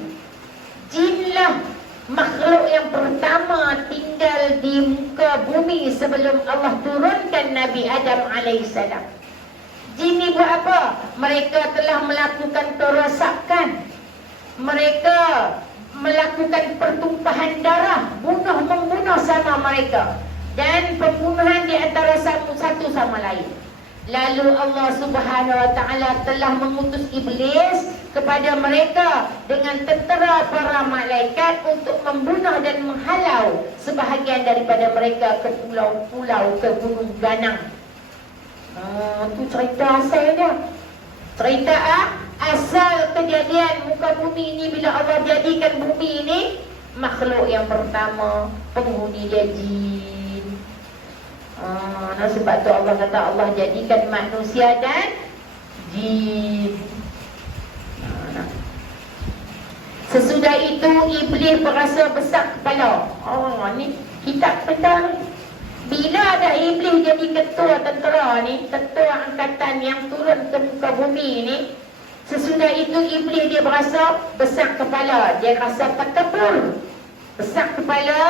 Jinlah makhluk yang pertama tinggal di muka bumi sebelum Allah turunkan Nabi Adam AS. Jin ni buat apa? Mereka telah melakukan kerosakan. Mereka melakukan pertumpahan darah, membunuh sama mereka, dan pembunuhan di antara satu sama lain. Lalu Allah Subhanahu Wa Taala telah mengutus iblis kepada mereka dengan tentera para malaikat untuk membunuh dan menghalau sebahagian daripada mereka ke pulau-pulau, ke gunung ganang. Itu cerita asal dia. Cerita asal kejadian muka bumi ini bila Allah jadikan bumi ini, makhluk yang pertama penghuni dia jin. Sebab tu Allah kata Allah jadikan manusia dan jin. Sesudah itu iblis berasa besar kepala. Ni kitab petang ni. Bila ada iblis jadi ketua tentera ni, ketua angkatan yang turun ke muka bumi ni, sesudah itu iblis dia berasa besar kepala. Dia rasa takabur, besar kepala,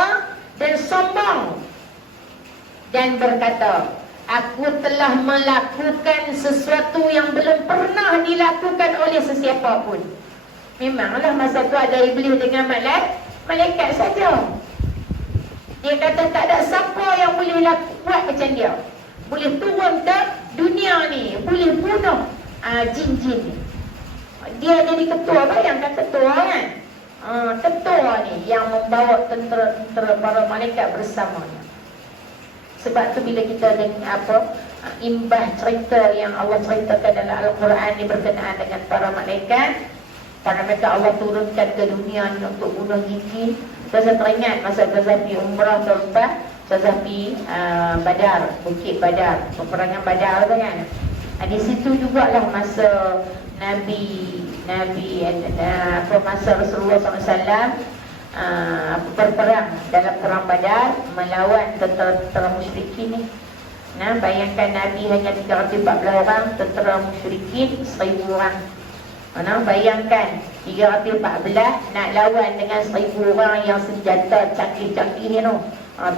dan sombong dan berkata, aku telah melakukan sesuatu yang belum pernah dilakukan oleh sesiapa pun. Memanglah masa tu ada iblis dengan malaikat saja. Dia kata tak ada siapa yang boleh buat macam dia. Boleh turun ke dunia ni, boleh bunuh jin-jin ni. Dia jadi ketua, bayangkan ketua kan. Ketua ni yang membawa tentera para malaikat bersamanya. Sebab tu bila kita dengar imbah cerita yang Allah ceritakan dalam Al-Quran ni berkenaan dengan para malaikat, para mereka Allah turunkan ke dunia ni untuk bunuh jin. Saya teringat masa Zafi Umrah keempat, Zafi Badar, Bukit Badar, peperangan Badar tu kan. Di situ jugalah masa masa Rasulullah SAW berperang dalam perang Badar melawan tentera musyrikin ni. Nah, bayangkan Nabi hanya 314 orang, tentera musyrikin 1000 orang. Bayangkan 314 nak lawan dengan 1000 orang yang senjata canggih-canggih ni tu,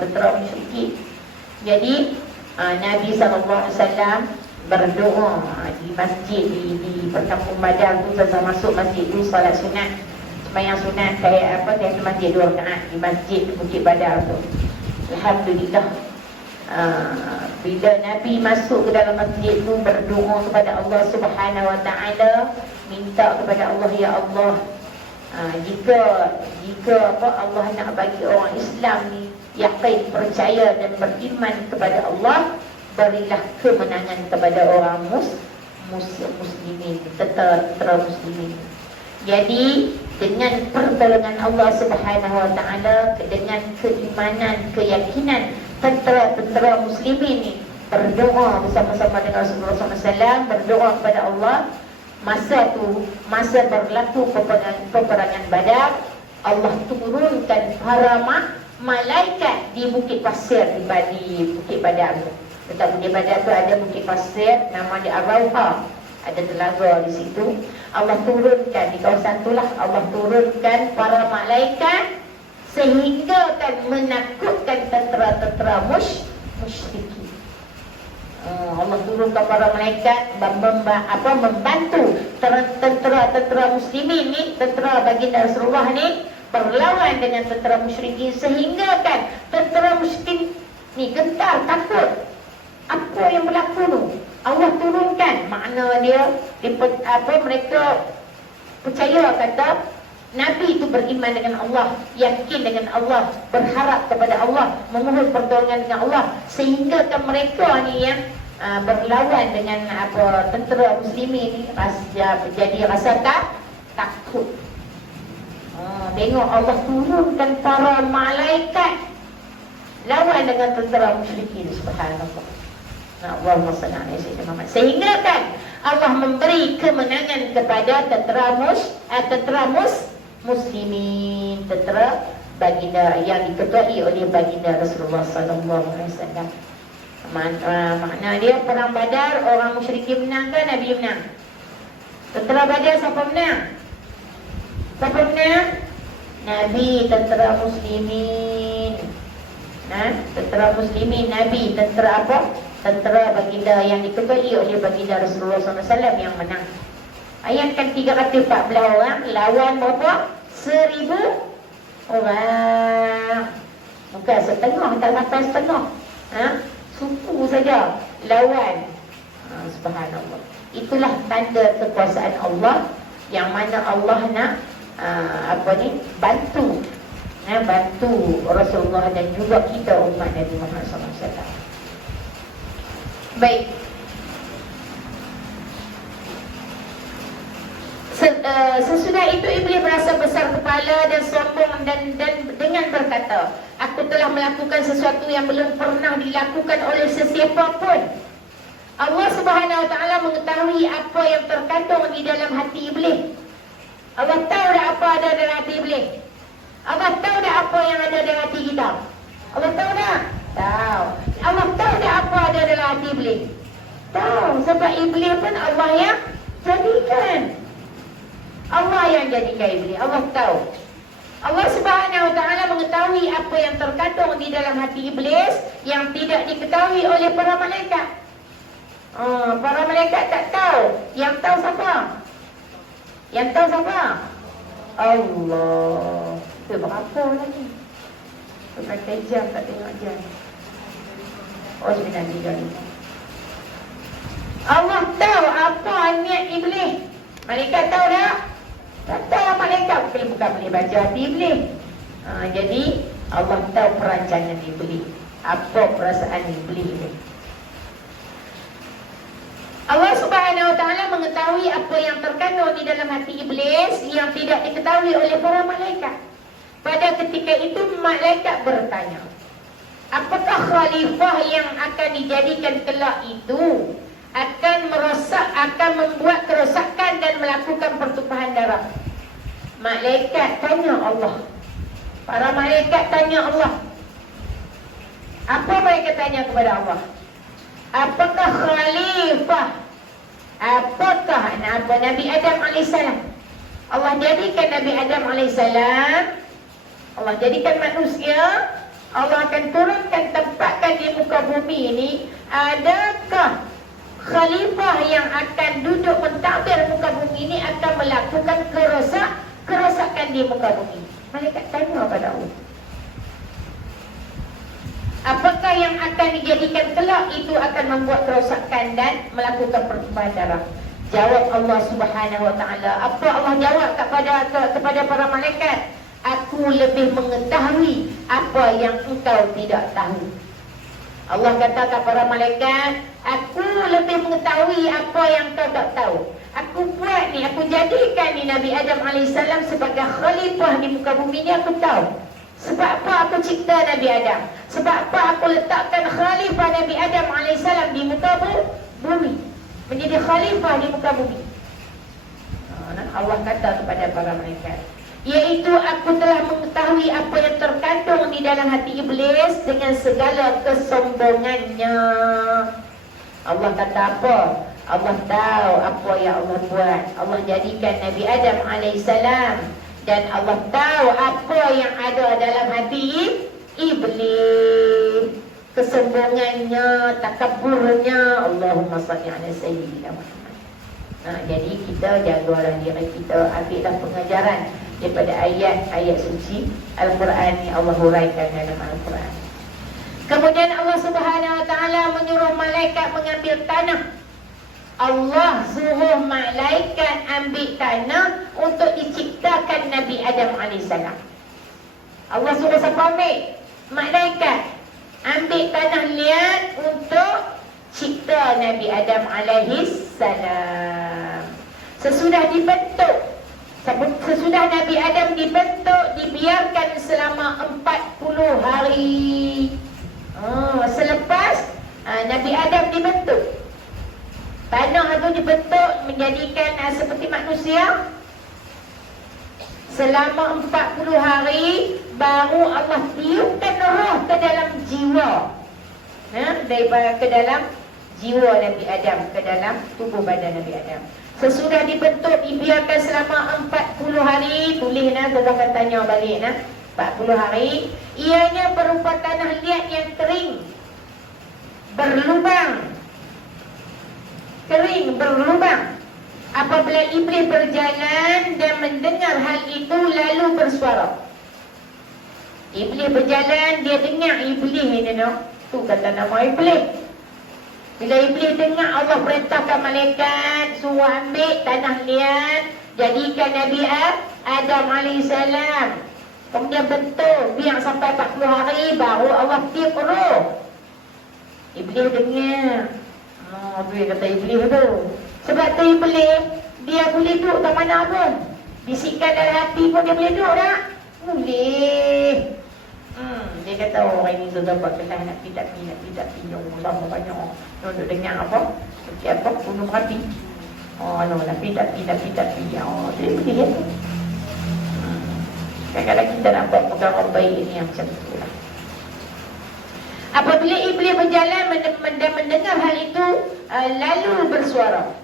tentera musyrikin. Jadi Nabi SAW berdoa di masjid di perkampungan Badar tu. Saya masuk masjid tu solat sunat, sembahyang sunat kayak masjid 2 rakaat di masjid Bukit Badar tu. Alhamdulillah, bila Nabi masuk ke dalam masjid tu berdoa kepada Allah Subhanahu Wa Taala, minta kepada Allah, ya Allah, jika Allah nak bagi orang Islam ni yakin, percaya dan beriman kepada Allah, berilah kemenangan kepada orang muslimin, tentera muslimin. Jadi dengan pertolongan Allah Subhanahu Wa Taala, dengan keimanan, keyakinan tentera muslimin ni berdoa bersama-sama dengan Rasulullah SAW, berdoa kepada Allah. Masa berlaku peperangan Badar, Allah turunkan para malaikat di bukit pasir di Bukit Badar tu. Dekat Bukit Badar tu ada bukit pasir, nama dia Ar-Rawha, ada telaga di situ. Allah turunkan di kawasan itulah, Allah turunkan para malaikat sehingga kan menakutkan tentera musyrikin. Allah turunkan para malaikat membantu tentera muslimin ni, tentera baginda Rasulullah ni berlawan dengan tentera musyrikin, sehingga kan tentera musyrikin ni gentar, takut. Apa yang berlaku tu? Allah turunkan, makna dia mereka percaya, kata Nabi itu beriman dengan Allah, yakin dengan Allah, berharap kepada Allah, memohon pertolongan dengan Allah, sehingga kan mereka ni yang berlawan dengan tentera muslimin ni jadi rasa takut. Tengok Allah turunkan para malaikat lawan dengan tentera musyrikin. Subhanallah. Allahumma salli ala sayyidina Muhammad. Sehingga kan Allah memberi kemenangan kepada tentera muslimin, tentera baginda yang diketuai oleh baginda Rasulullah sallallahu alaihi wasallam. Makna dia perang Badar, orang musyrikin menang ke Nabi menang? Tentera Badar siapa menang? Siapa menang? Nabi, tentera muslimin. Tentera muslimin, Nabi, tentera apa? Tentera baginda yang diketuai oleh baginda Rasulullah SAW yang menang. Bayangkan 314 orang lawan berapa? 1000 orang. Bukan setengah, tak sampai setengah. Suku saja lawan. Subhanallah. Itulah tanda kekuasaan Allah, yang mana Allah nak bantu Rasulullah dan juga kita umat Nabi Muhammad SAW. Baik. Sesudah itu iblis merasa besar kepala dan sombong dan dengan berkata, aku telah melakukan sesuatu yang belum pernah dilakukan oleh sesiapa pun. Allah Subhanahu Wa Taala mengetahui apa yang terkandung di dalam hati iblis. Allah tahu dah apa ada dalam hati iblis. Allah tahu dah apa yang ada dalam hati kita. Allah tahu dah? Tahu. Allah tahu dah apa ada dalam hati iblis. Tahu, sebab iblis pun Allah yang jadikan. Allah yang jadikan iblis. Allah tahu. Allah Subhanahu Wa Taala mengetahui apa apa yang terkandung di dalam hati iblis yang tidak diketahui oleh para malaikat. Para malaikat tak tahu. Yang tahu siapa? Yang tahu siapa? Allah. Itu berapa lagi? Berapa jam tak tengok jam? Oh, 9 jam. Allah tahu apa niat iblis. Malaikat tahu tak? Tak tahu malaikat. Bukan boleh baca hati iblis. Jadi Allah tahu perancangan iblis. Apa perasaan iblis ni? Allah Subhanahu Wa Taala mengetahui apa yang terkandung di dalam hati iblis yang tidak diketahui oleh para malaikat. Pada ketika itu malaikat bertanya, apakah khalifah yang akan dijadikan kelak itu akan merosak, akan membuat kerosakan dan melakukan pertumpahan darah? Malaikat tanya Allah. Para malaikat tanya Allah. Apa mereka tanya kepada Allah? Apakah khalifah? Apakah Nabi Adam AS? Allah jadikan Nabi Adam AS, Allah jadikan manusia, Allah akan turunkan, tempatkan di muka bumi ini. Adakah khalifah yang akan duduk mentadbir muka bumi ini akan melakukan kerosakan di muka bumi? Malaikat tanya kepada Allah. Apakah yang akan dijadikan kelak itu akan membuat kerosakan dan melakukan pertumpahan darah? Jawab Allah Subhanahu Wa Taala. Apa Allah jawab kepada para malaikat? Aku lebih mengetahui apa yang engkau tidak tahu. Allah kata kepada para malaikat, aku lebih mengetahui apa yang kau tak tahu. Aku buat ni, aku jadikan ni Nabi Adam AS sebagai khalifah di muka bumi ni, aku tahu. Sebab apa aku cipta Nabi Adam? Sebab apa aku letakkan khalifah Nabi Adam AS di muka bumi? Menjadi khalifah di muka bumi. Allah kata kepada para malaikat, iaitu aku telah mengetahui apa yang terkandung di dalam hati iblis dengan segala kesombongannya. Allah kata apa? Allah tahu apa yang Allah buat. Allah jadikan Nabi Adam AS, dan Allah tahu apa yang ada dalam hati iblis. Kesombongannya, takaburnya. Allahumma salli ala sayyidina Muhammad. Jadi kita jagalah diri kita, ambillah pengajaran daripada ayat-ayat suci Al-Quran yang Allah huraikan dalam Al-Quran. Kemudian Allah Subhanahu Wa Taala menyuruh malaikat mengambil tanah. Allah suruh malaikat ambil tanah untuk diciptakan Nabi Adam AS. Allah suruh siapa ambil? Malaikat. Ambil tanah liat untuk cipta Nabi Adam AS. Sesudah dibentuk, sesudah Nabi Adam dibentuk, dibiarkan selama 40 hari. Selepas Nabi Adam dibentuk, tanah itu dibentuk menjadikan seperti manusia. Selama 40 hari baru Allah tiupkan roh ke dalam jiwa, daripada ke dalam jiwa Nabi Adam, ke dalam tubuh badan Nabi Adam. Sesudah dibentuk, dibiarkan selama 40 hari. Tulis tuan akan tanya balik 40 hari. Ianya berupa tanah liat yang kering, berlubang. Kering, berlubang. Apabila iblis berjalan dan mendengar hal itu, lalu bersuara. Iblis berjalan, dia dengar iblis ni tu kata nama iblis. Bila iblis dengar Allah perintahkan malaikat suruh ambil tanah liat, jadikan Nabi Adam AS. Kemudian bentuk, biar sampai 40 hari baru Allah tiup roh. Iblis dengar. Dia kata iblis tu. Sebab tu iblis, dia boleh duduk tak mana pun. Bisikkan dalam hati pun dia boleh duduk tak? Boleh. Dia kata orang ini sudah buat kelas nak tidak pinjam lama banyak. Duduk dengar apa? Seperti apa? Bunuh hati. Nak tidak pinjam. Dia boleh ya. Kadang-kadang kita nak buat perkara baik ini yang macam tu lah. Apabila iblis berjalan mendengar hal itu, lalu bersuara.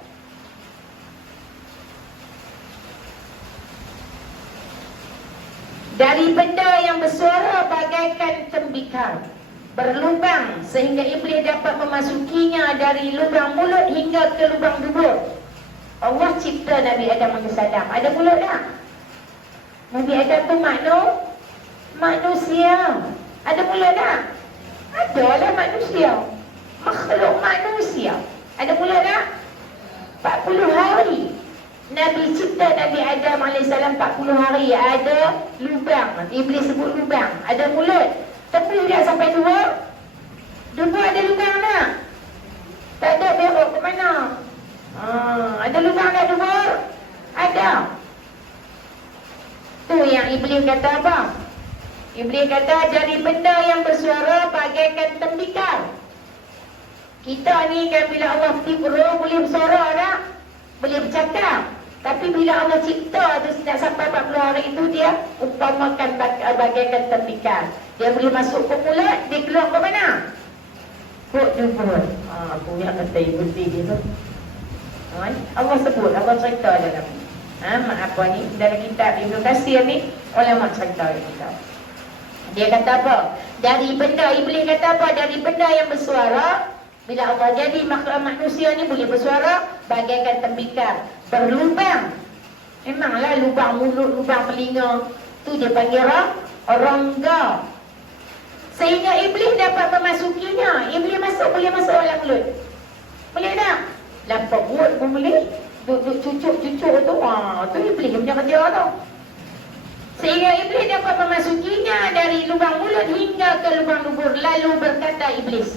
Dari benda yang bersuara bagai bagaikan tembikar, berlubang sehingga iblis dapat memasukinya dari lubang mulut hingga ke lubang dubur. Allah cipta Nabi Adam AS. Ada mulut tak? Nabi Adam tu manusia. Ada mulut tak? Adalah manusia. Makhluk manusia. Ada mulut tak? 40 hari Nabi cipta Nabi Adam AS 40 hari. Ada lubang. Iblis sebut lubang. Ada mulut. Tapi dia sampai dua ada lubang tak? Tak ada, berok ke mana? Ada lubang tak dua? Ada. Tu yang Iblis kata apa? Iblis kata jadi benda yang bersuara bagaikan tembikar. Kita ni kan bila Allah tipu boleh bersuara tak? Boleh bercakap. Tapi bila Allah cipta tu tidak sampai 40 hari itu dia umpamakan bagaikan tembikar. Dia boleh masuk ke mulut, dia keluar ke mana? Perut dubur. Aku yang kata ibu dia tu. Allah sebut, Allah cerita dalam apa ni, dalam kitab Ibnu Katsir ni, ulama cerita kita. Dia kata apa? Dari benda, Iblis kata apa? Dari benda yang bersuara, bila Allah jadi makhluk manusia ni boleh bersuara bagaikan tembikar, berlubang. Memanglah lubang mulut, lubang telinga, tu dia panggil rongga. Sehingga iblis dapat memasukinya. Iblis boleh masuk dalam mulut. Boleh tak? Lapuk mulut pun boleh. Duduk cucuk-cucuk tu. Tu iblis punya kerja tu. Sehingga iblis dapat memasukinya dari lubang mulut hingga ke lubang dubur. Lalu berkata iblis,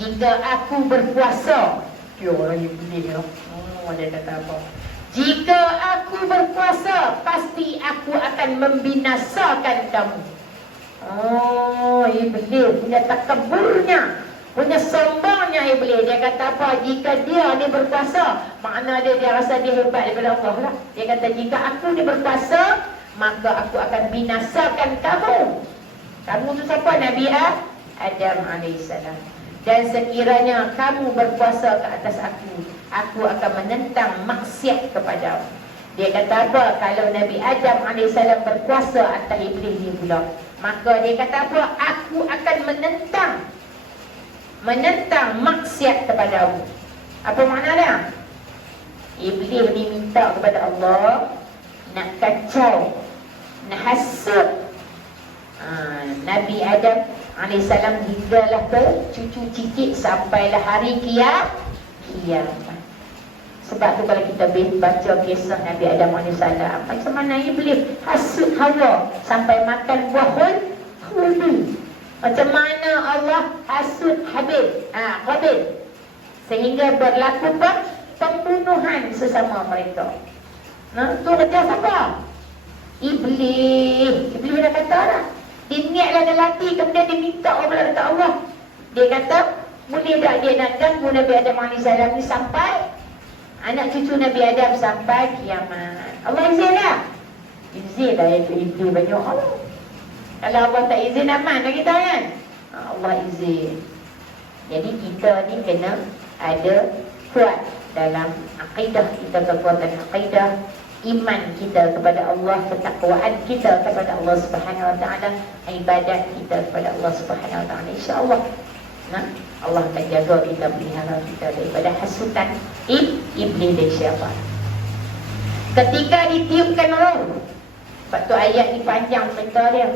jika aku berkuasa. Ya orang iblis tu. Dia kata apa? Jika aku berkuasa, pasti aku akan membinasakan kamu. Iblis punya takaburnya, punya sombongnya iblis. Dia kata apa? Jika dia ni berkuasa, makna dia rasa dia hebat daripada Allah lah. Dia kata jika aku ni berkuasa, maka aku akan binasakan kamu. Kamu tu siapa? Nabi Adam AS. Dan sekiranya kamu berkuasa ke atas aku akan menentang maksiat kepadamu. Dia kata apa? Kalau Nabi Adam AS berkuasa atas iblis ni pula, maka dia kata apa? Aku akan menentang maksiat kepadamu. Apa makna dia? Iblis ni minta kepada Allah nak kacau, nak hasut Nabi Adam AS hinggalah ke cucu cicit sampailah hari kiamat. Sebab tu kalau kita baca kisah Nabi Adam AS, macam mana iblis hasut Hawa sampai makan buah khuldi. Macam mana Allah hasut Qabil sehingga berlaku pembunuhan sesama mereka. Tu kerja siapa? Iblis dah kata dah. Dia niatlah dalam hati, kemudian dia minta kepada Allah. Dia kata, boleh tak dia nak ganggu Nabi Adam AS ni sampai anak cucu Nabi Adam sampai kiamat. Allah izin tak? Izin lah itu iblis banyak Allah. Kalau Allah tak izin aman lah kita kan? Allah izin. Jadi kita ni kena ada kuat dalam akidah kita, kekuatan akidah, iman kita kepada Allah, ketakwaan kita kepada Allah Subhanahu Wa Taala, ibadat kita kepada Allah Subhanahu Wa Taala. InsyaAllah Allah akan jaga kita, pelihara kita daripada hasutan iblis dan syaitan. Ketika ditiupkan roh, sebab tu ayat ni panjang cerita dia.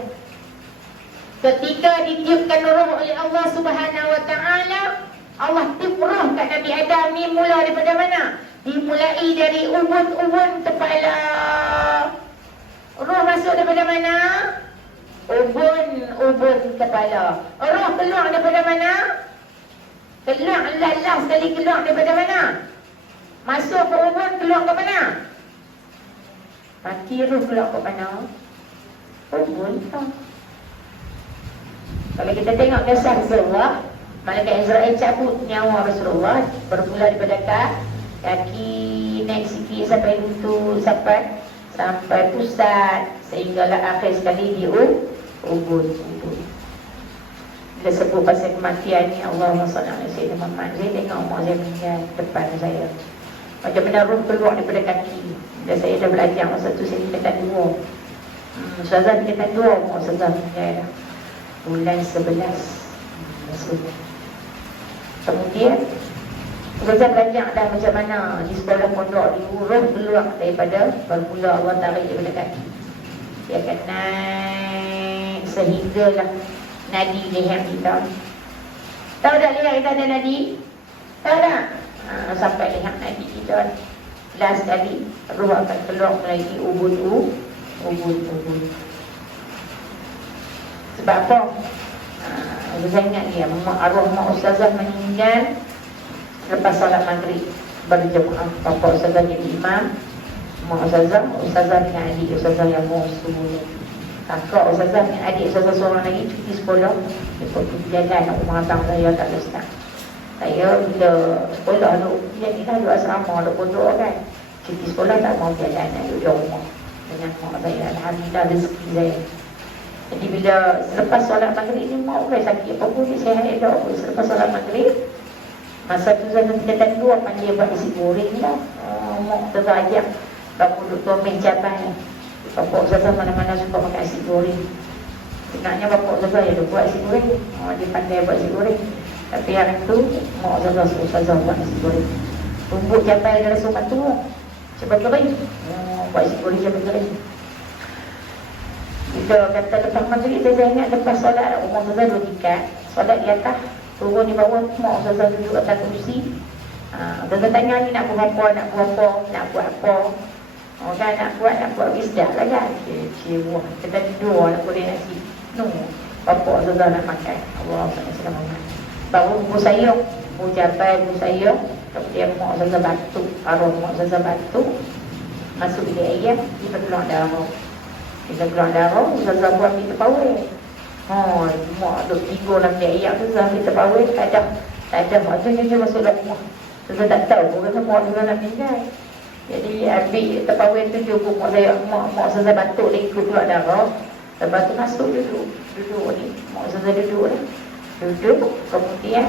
Ketika ditiupkan roh oleh Allah Subhanahu Wa Taala, Allah tiup roh kat Nabi Adam ni mula daripada mana? Dimulai dari ubun kepala. Roh masuk daripada mana? Ubun kepala. Roh keluar daripada mana? Keluar lalang sekali, keluar daripada mana? Masuk ke ubun, keluar ke mana? Mati roh keluar ke mana? Ubun. Kalau kita tengok kisah Rasulullah, malaikat Israel cabut nyawa Rasulullah, bermula daripada kaki naik sikit sampai lutut, sampai pusat, sehinggalah akhir sekali di ubun. Bila sebut pasal kematian ni, Allahumma salli ala sayyidina Muhammad, saya tengok mak saya meninggal depan saya. Macam mana roh keluar daripada kaki. Bila saya dah belajar masa tu, saya tingkatan 2. Ustazah tingkatan 2, mak Ustazah meninggal dah. bulan 11. Kemudian Ustazah belajar dah macam mana di sekolah pondok diurus keluar daripada bermula Allah tarik daripada kaki. Dia akan naik sehinggalah nadi leher kita. Tahu tak leher kita ada nadi? Tahu tak? Sampai leher nadi kita last sekali roh akan keluar melalui ubun. Sebab apa? Saya ingat dia arwah mak ustazah meninggal lepas solat maghrib berjemaah. Bapa ustazah jadi imam, mak ustazah dengan adik ustazah yang mau setubuh. Kakak ustazah dengan adik ustazah seorang lagi cuti sekolah. Dia pergi jalan nak rumah abang saya tak ada start. Saya bila sekolah tu, dia kita duduk asrama, duduk pondok kan. Cuti sekolah tak mau jalan, nak duduk rumah dengan mak saya. Alhamdulillah rezeki saya. Jadi bila selepas solat maghrib ni mak boleh sakit apa pun dia sihat elok. Selepas solat maghrib masa tu saya tingkatan 2 panggil buat nasi goreng lah. Mak terajak bangun duduk tomeng cabai. Bapak Ustazah mana-mana suka makan nasi goreng. Sebenarnya bapak Ustazah yang buat nasi goreng. Dia pandai buat nasi goreng. Tapi hari tu mak Ustazah buat nasi goreng. Tumbuk cabai dalam sumat tu cepat kering. Buat nasi goreng cepat kering. Bila kata lepas maghrib saya ingat lepas solat rumah Ustazah 2 tingkat. Solat di atas, turun di bawah, mak Ustazah duduk atas kursi. Ustazah tanya ni nak buat apa, nak buat apa. Kan nak buat wisdah lah kan. Cik, wah, kita tidur nak goreng nasi. No, bapak Ustazah nak makan. Allah SWT. Baru buku saya, buku cabai, buku saya. Kemudian mak Ustazah batuk, arwah mak Ustazah batuk. Masuk bilik ayam, dia keluar darah. Bila keluar darah, Ustazah buat minta pawai. Mak duduk tidur dalam bilik ayam tu, Ustazah minta pawai. Tak ada. Maksudnya dia masuk dalam rumah. Ustazah tak tahu, pun kata mak Ustazah nak meninggal. Jadi ambil terpawai tu jumpa mak saya. Mak Ustazah batuk, dia ikut keluar darah. Lepas tu masuk duduk ni. Mak Ustazah duduk lah. Duduk, kemudian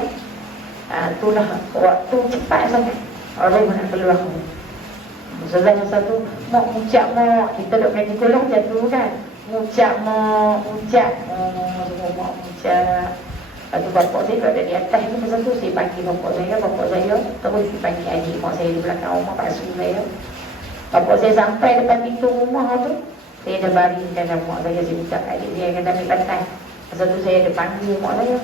itulah waktu cepat sangat. Orang nak keluar. Ustazah masa tu, mak mucak mak. Kita duduk main sekolah macam tu kan. Mucak mak. Semua mak mucak. Lepas tu bapak saya duduk ada di atas tu. Masa tu saya panggil bapak saya terus dipanggil adik mak saya di belakang rumah paksu saya. Bapak saya sampai depan pintu rumah tu, saya dah baringkan mak saya. Saya ucap adik dia kata ambil bantal. Masa tu saya ada panggil mak saya.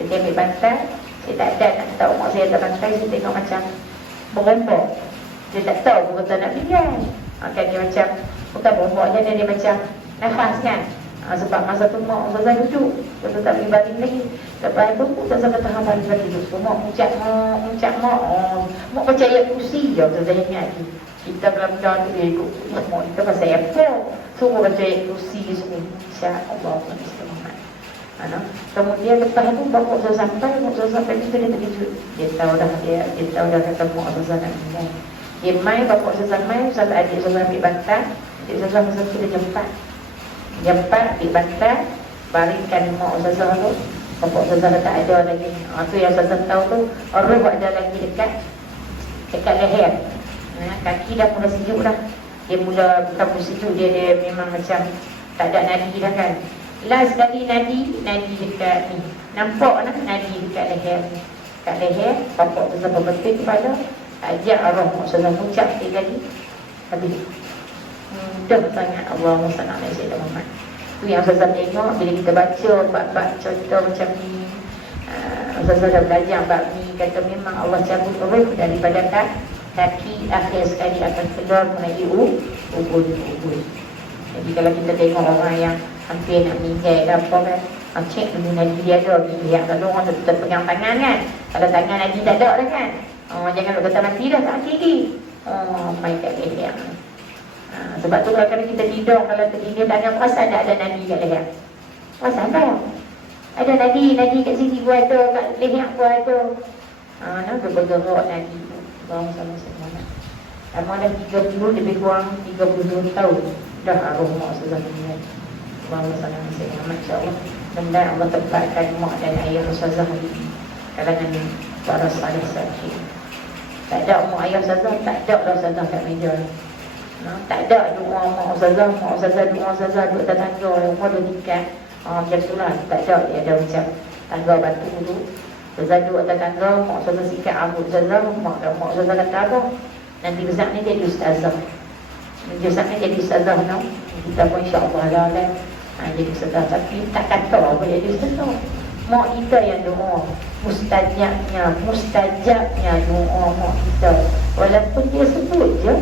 Saya ambil bantal. Saya tak ada nak tahu mak saya ada bantal. Saya tengok macam berombak. Dia tak tahu pun kata nak tinggal. Kan dia macam, bukan bombaknya dia macam nafas kan. Sebab masa tu mak Ustazah duduk. Ustazah tak boleh baring lagi. Lepas tu Ustazah kata hamba baring duduk. Mak mucak mak. Mak percaya kursi je Ustazah ingat lagi. Kita belah-belah tu dia ikut mak kita pasal apa. Semua percaya kursi semua. InsyaAllah kemudian lepas tu bapak Ustazah sampai tu dia terkejut. Dia tahu dah kata mak Ustazah nak meninggal. Dia main, bapak Ustazah main, Ustazah adik Ustazah ambil bantal. Adik Ustazah masa tu dia jempat, ambil bantal, baringkan mak Ustazah tu. Bapak Ustazah tak ada lagi. Tu yang Ustazah tahu tu, roh ada lagi dekat leher. Kaki dah mula sejuk dah. Dia mula bukan mula sejuk, dia memang macam tak ada nadi dah kan. Last sekali nadi dekat ni. Nampak lah nadi dekat leher. Kat leher, bapak Ustazah berbetul kepala. Ajak arwah mak Ustazah mucak 3 kali. Habis. Dah sangat Allahumma salli ala sayyidina Muhammad. Tu yang Ustazah tengok bila kita baca bab-bab contoh macam ni. Ustazah dah belajar bab ni. Kata memang Allah cabut roh daripada kaki akhir sekali akan keluar melalui ubun. Jadi kalau kita tengok orang yang hampir nak meninggal ke apa kan, cek dulu nadi dia ada. Lihat kalau orang tetap pegang tangan kan. Kalau tangan nadi tak ada dah kan. Jangan lu kata mati dah, tak mati lagi. Main kat leher. Sebab tu kalau kita tidur, kalau tertidur tak ada perasan tak ada nadi kat leher. Perasan tak? Ada nadi kat sini gua ada, kat leher gua ada. Dia bergerak nadi tu. Bang sama-sama. Lama dah 30, lebih kurang 32 tahun. Dah arwah mak Ustazah meninggal. Bang sama-sama. Masya-Allah. Benda Allah tempatkan mak dan ayah Ustazah ini kalangan para salih sakit. Tak ada mak ayah Ustazah, tak ada dah Ustazah kat meja. Tak ada doa mak Ustazah duduk atas tangga, rumah 2 tingkat. Macam itulah, tak ada. Dia ada macam tangga batu tu. Ustazah duduk atas tangga, mak ustazah sikat rambut ustazah. Mak ustazah kata apa? Nanti besar ni jadi ustazah. Nanti besar ni jadi ustazah tau. Kita pun insyaAllah lah kan. Jadi ustazah. Tapi tak kata apa jadi ustazah. Mak kita yang doa. Mustajabnya doa mak kita. Walaupun dia sebut je.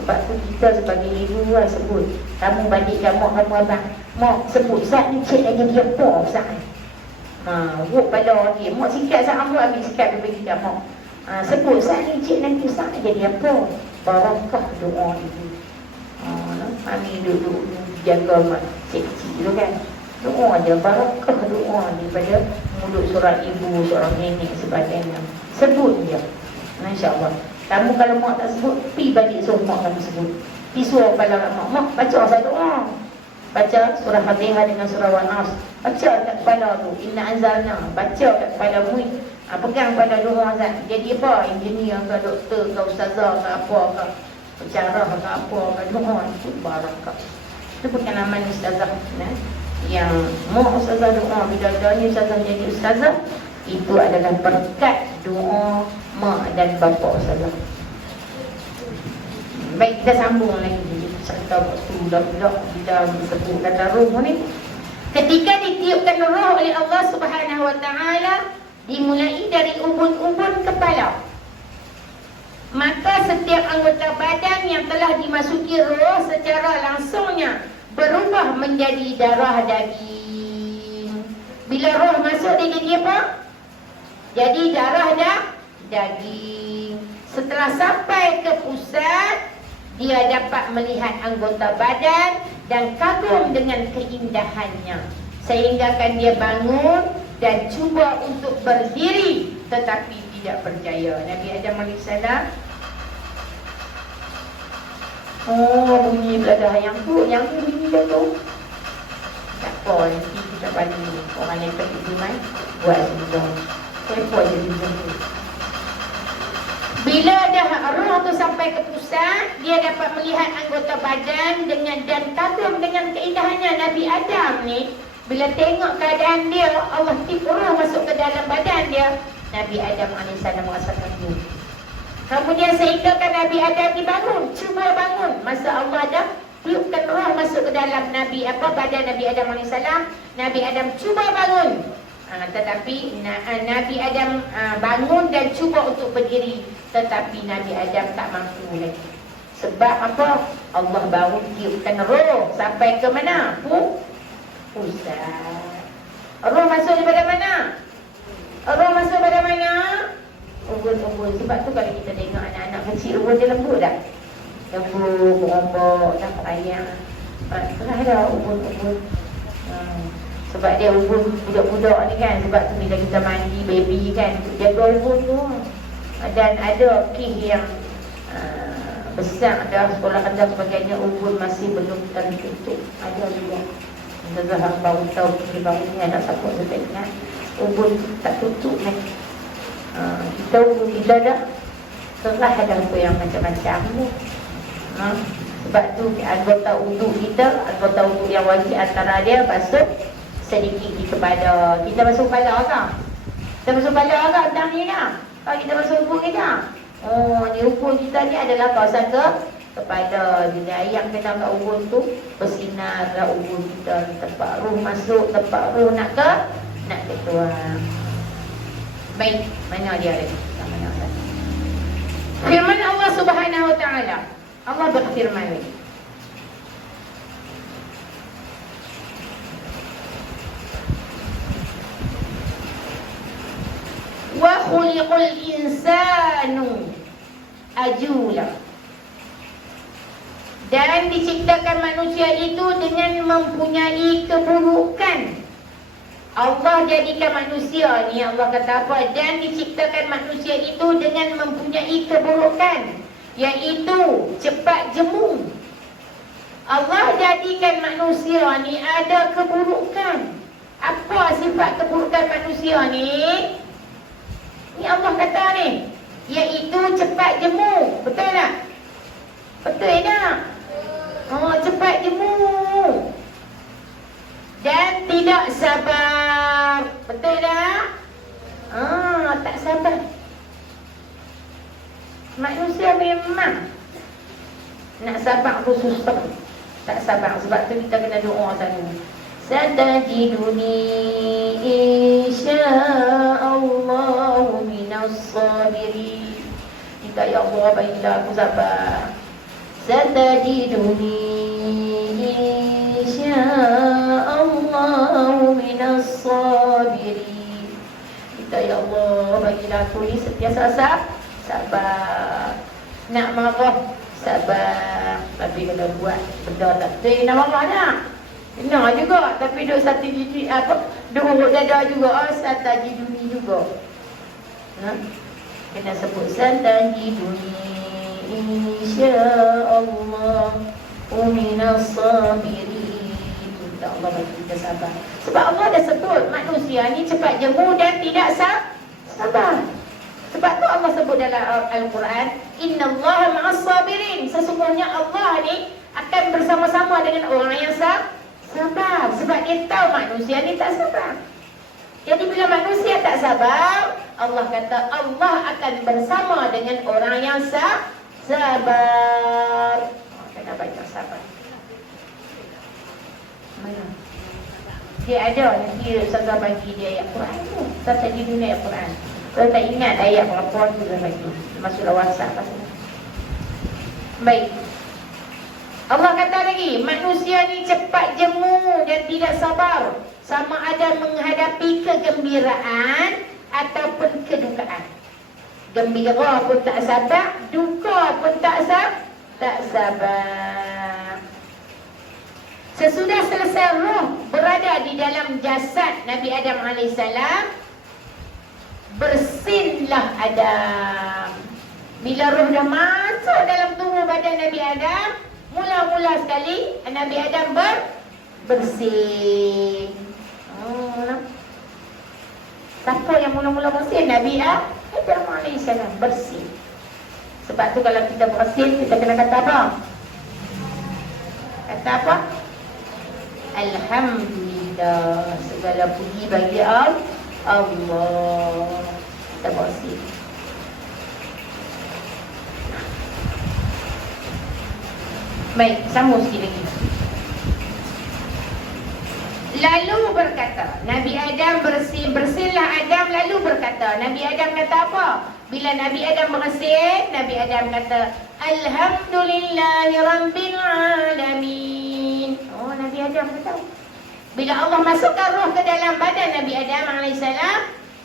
Sebab tu kita sebagai ibu lah sebut. Kamu bandingkan mak kamu abang. Mak sebut Ustaz ni cik lagi dia apa Ustaz ni. Wuk pada dia. Mak sikat Ustaz rambut ambil sikat bagi kita mak. Sebut Ustaz ni cik nanti Ustaz ni jadi apa. Barakah doa ibu. Mami duduk jaga mak cik kecil tu kan. Doa je barakah doa daripada mulut seorang ibu, seorang nenek sebagainya. Sebut je. InsyaAllah. Kamu kalau mak tak sebut, pergi balik suruh mak kamu sebut. Pergi suruh kepala mak. Mak baca saya doa. Baca surah Fatihah dengan surah Al-As. Baca kat kepala tu. Inna anzalna. Baca kat kepala mu. Pegang pada doa Azad. Jadi apa? Engineer ke doktor ke ustazah ke apa ke. Pencarah ke apa ke. Doa itu barakah. Itu bukan amal ustazah. Yang mak ustazah doa. Bila doanya ustazah jadi ustazah. Itu adalah berkat doa mak dan bapa ustazah. Baik, kita sambung lagi cerita waktu budak-budak bila disebut kata roh ni. Ketika ditiupkan roh oleh Allah Subhanahu Wa Taala, dimulai dari ubun-ubun kepala, maka setiap anggota badan yang telah dimasuki roh secara langsungnya berubah menjadi darah daging. Bila roh masuk dia jadi apa? Jadi darah daging. Setelah sampai ke pusat, dia dapat melihat anggota badan dan kagum dengan keindahannya. Sehingga kan dia bangun dan cuba untuk berdiri tetapi tidak berjaya. Nabi Adam AS. Bunyi beladah yang tu bunyi dia tu. Tak apa, nanti kita bagi orang yang terkejut buat sebelum. Kepo je macam tu. Bila dah roh tu sampai ke pusat, dia dapat melihat anggota badan dan kagum dengan keindahannya. Nabi Adam ni bila tengok keadaan dia, Allah tiup roh masuk ke dalam badan dia. Nabi Adam AS merasakan tu. Kemudian sehingga kan Nabi Adam dibangun, cuba bangun. Masa Allah dah tiupkan roh masuk ke dalam badan Nabi Adam AS. Nabi Adam cuba bangun. Tetapi Nabi Adam bangun dan cuba untuk berdiri, tetapi Nabi Adam tak mampu lagi. Sebab apa? Allah baru tiupkan roh sampai ke mana? Pusat. Roh masuk daripada mana? Roh masuk daripada mana? Ubun-ubun. Sebab tu kalau kita tengok anak-anak kecil, ubun dia lembut tak? Lembut, berombok, dapat ayam. Pernah ada ubun-ubun. Sebab dia ubun budak-budak ni kan. Sebab tu bila kita mandi baby kan, jaga ubun tu. Dan ada kes yang besar dah sekolah anda sebagainya, ubun masih belum tertutup. Ada juga. Kita baru tahu kes baru ni, anak siapa tu tak ingat. Ubun tak tutup lagi. Kita dah serah ada apa yang macam-macam ni. Sebab tu anggota uduk kita, anggota uduk yang wajib antara dia basuh sedikit di kepala. Kita basuh kepala kan? Kita basuh kepala kan tentang ni kan? Kalau kita basuh ubun kita, ni ubun kita ni adalah kawasan kepala. Bila ayam kena kat ubun tu, bersinarlah ubun kita. Tempat ruh masuk, tempat ruh nak keluar. Baik, mana dia lagi? Firman Allah Subhanahu Wa Taala. Allah berfirman ni. Wa khuliqal insanu ajula. Dan diciptakan manusia itu dengan mempunyai keburukan. Allah jadikan manusia ni, Allah kata apa? Dan diciptakan manusia itu dengan mempunyai keburukan, iaitu cepat jemu. Allah jadikan manusia ni ada keburukan. Apa sifat keburukan manusia ni? Ni Allah kata ni, iaitu cepat jemu. Betul tak? Betul tak? Cepat jemu. dan tidak sabar. Betul tak? Tak sabar. Manusia memang nak sabar tu susah. Tak sabar. Sebab tu kita kena doa tadi. Satajiduni insya'Allahu minas sabirin. Kita ya Allah baiklah aku sabar. Satajiduni insya'Allahu minas sabirin. Kita ya Allah bagilah aku ni sentiasa sabar. Nak marah sabar. Tapi kalau buat benda tak betul nak marah nak. Kena juga. Tapi duk satu gigi duk urut dada juga. Satajiduni juga. Kena sebut satajiduni insya'Allahu minas sabirin. Minta Allah bagi kita sabar. Sebab Allah dah sebut manusia ni cepat jemu dan tidak sabar. Sebab tu Allah sebut dalam Al-Quran, innallaha ma'as sabirin. Sesungguhnya Allah ni akan bersama-sama dengan orang yang sabar. Sebab dia tahu manusia ni tak sabar. Jadi bila manusia tak sabar, Allah kata Allah akan bersama dengan orang yang sabar. Kena baca sabar. Mana? Dia ada nanti Ustazah bagi dia ayat Quran tu. Ustazah di dunia ayat Quran. Kalau tak ingat ayat berapa tu dah bagi. Masuk dalam WhatsApp pasal. Baik. Allah kata lagi, manusia ni cepat jemu dan tidak sabar. Sama ada menghadapi kegembiraan ataupun kedukaan. Gembira pun tak sabar, duka pun tak sabar. Sesudah selesai roh berada di dalam jasad Nabi Adam AS, bersinlah Adam. Bila roh dah masuk dalam tubuh badan Nabi Adam, mula-mula sekali Nabi Adam bersin. Siapa yang mula-mula bersin? Nabi Adam AS bersin. Sebab tu kalau kita bersin, kita kena kata apa? Kata apa? Alhamdulillah. Segala puji bagi Allah. Kita bersin. Baik, sambung sikit lagi. Lalu berkata, Nabi Adam bersinlah Adam lalu berkata. Nabi Adam kata apa? Bila Nabi Adam bersin, Nabi Adam kata, Alhamdulillahi Rabbil Alamin. Oh, Nabi Adam kata. Bila Allah masukkan roh ke dalam badan Nabi Adam AS,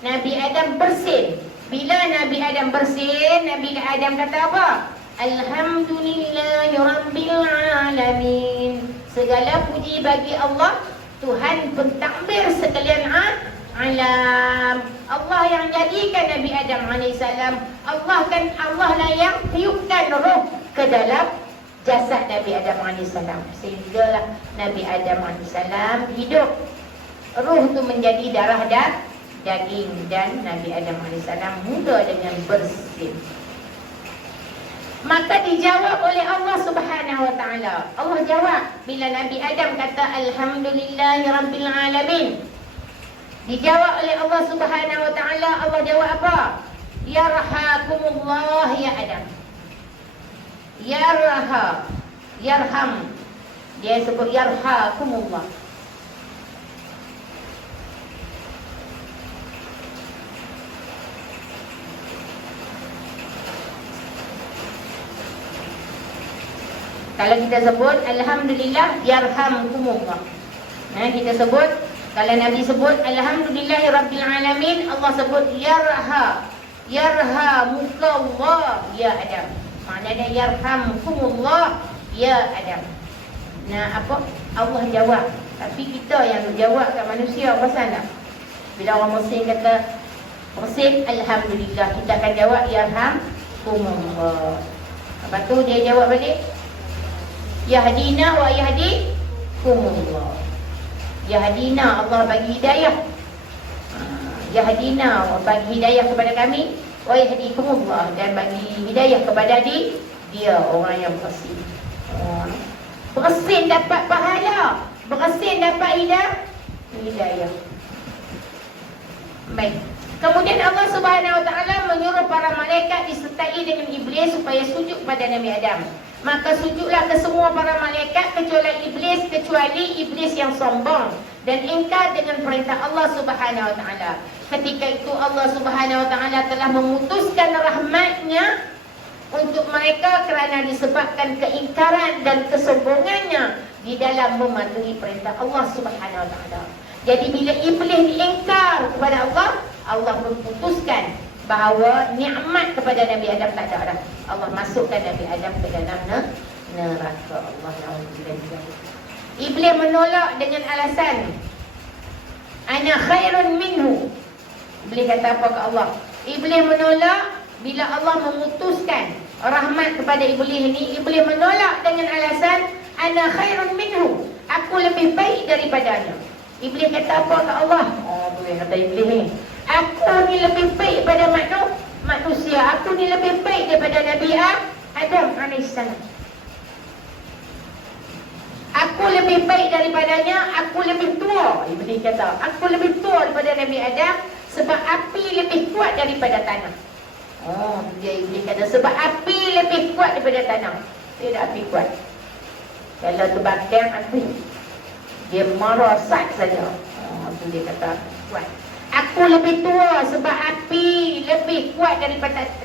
Nabi Adam bersin. Bila Nabi Adam bersin, Nabi Adam kata apa? Alhamdulillahi Rabbil Alamin. Segala puji bagi Allah, Tuhan pentakbir sekalian alam. Allah yang jadikan Nabi Adam AS. Allah lah yang tiupkan roh ke dalam jasad Nabi Adam AS. Sehinggalah Nabi Adam AS hidup. Roh tu menjadi darah dan daging. Dan Nabi Adam AS mula dengan bersin. Maka dijawab oleh Allah Subhanahu Wa Taala. Allah jawab bila Nabi Adam kata Alhamdulillahi Rabbil Alamin. Dijawab oleh Allah Subhanahu Wa Taala. Allah jawab apa? Yarhakumullah ya Adam. Yarham. Dia sebut yarhakumullah. Kalau kita sebut Alhamdulillah yarhamkumullah. Kita sebut, kalau Nabi sebut Alhamdulillahi Rabbil Alamin, Allah sebut yarhamukallah ya Adam. Maknanya yarhamkumullah ya Adam. Nah, apa? Allah jawab. Tapi kita yang jawab kat manusia pasal tak? Bila orang Muslim kata bersin Alhamdulillah, kita akan jawab yarhamkumullah. Lepas tu dia jawab balik Yahdina wa yahdikumullah. Yahdina, Allah bagi hidayah. Yahdina, bagi hidayah kepada kami. Wa yahdikumullah, dan bagi hidayah kepada dia orang yang bersin. Bersin dapat pahala, bersin dapat hidayah. Baik. Kemudian Allah Subhanahu Wa Taala menyuruh para malaikat disertai dengan iblis supaya sujud pada Nabi Adam. Maka sujudlah ke semua para malaikat kecuali iblis yang sombong dan ingkar dengan perintah Allah Subhanahu Wa Taala. Ketika itu Allah Subhanahu Wa Taala telah memutuskan rahmat-Nya untuk mereka kerana disebabkan keingkaran dan kesombongannya di dalam mematuhi perintah Allah Subhanahu Wa Taala. Jadi bila iblis diingkar kepada Allah, Allah memutuskan bahawa nikmat kepada Nabi Adam tak ada dah. Allah masukkan Nabi Adam ke dalam neraka. Allah Alhamdulillah. Iblis menolak dengan alasan ana khairun minhu. Iblis kata apa ke Allah? Iblis menolak bila Allah memutuskan rahmat kepada iblis ni. Iblis menolak dengan alasan ana khairun minhu. Aku lebih baik daripadanya. Iblis kata apa ke Allah? Oh, boleh kata iblis ni. Aku ni lebih baik pada manusia. Aku ni lebih baik daripada Nabi Adam AS. Aku lebih baik daripadanya. Aku lebih tua. Iblis kata, aku lebih tua daripada Nabi Adam sebab api lebih kuat daripada tanah. Oh, dia iblis kata sebab api lebih kuat daripada tanah. Tidak api kuat. Kalau terbakar api, dia marah sat saja. Oh, tu dia kata kuat. Aku lebih tua sebab api lebih kuat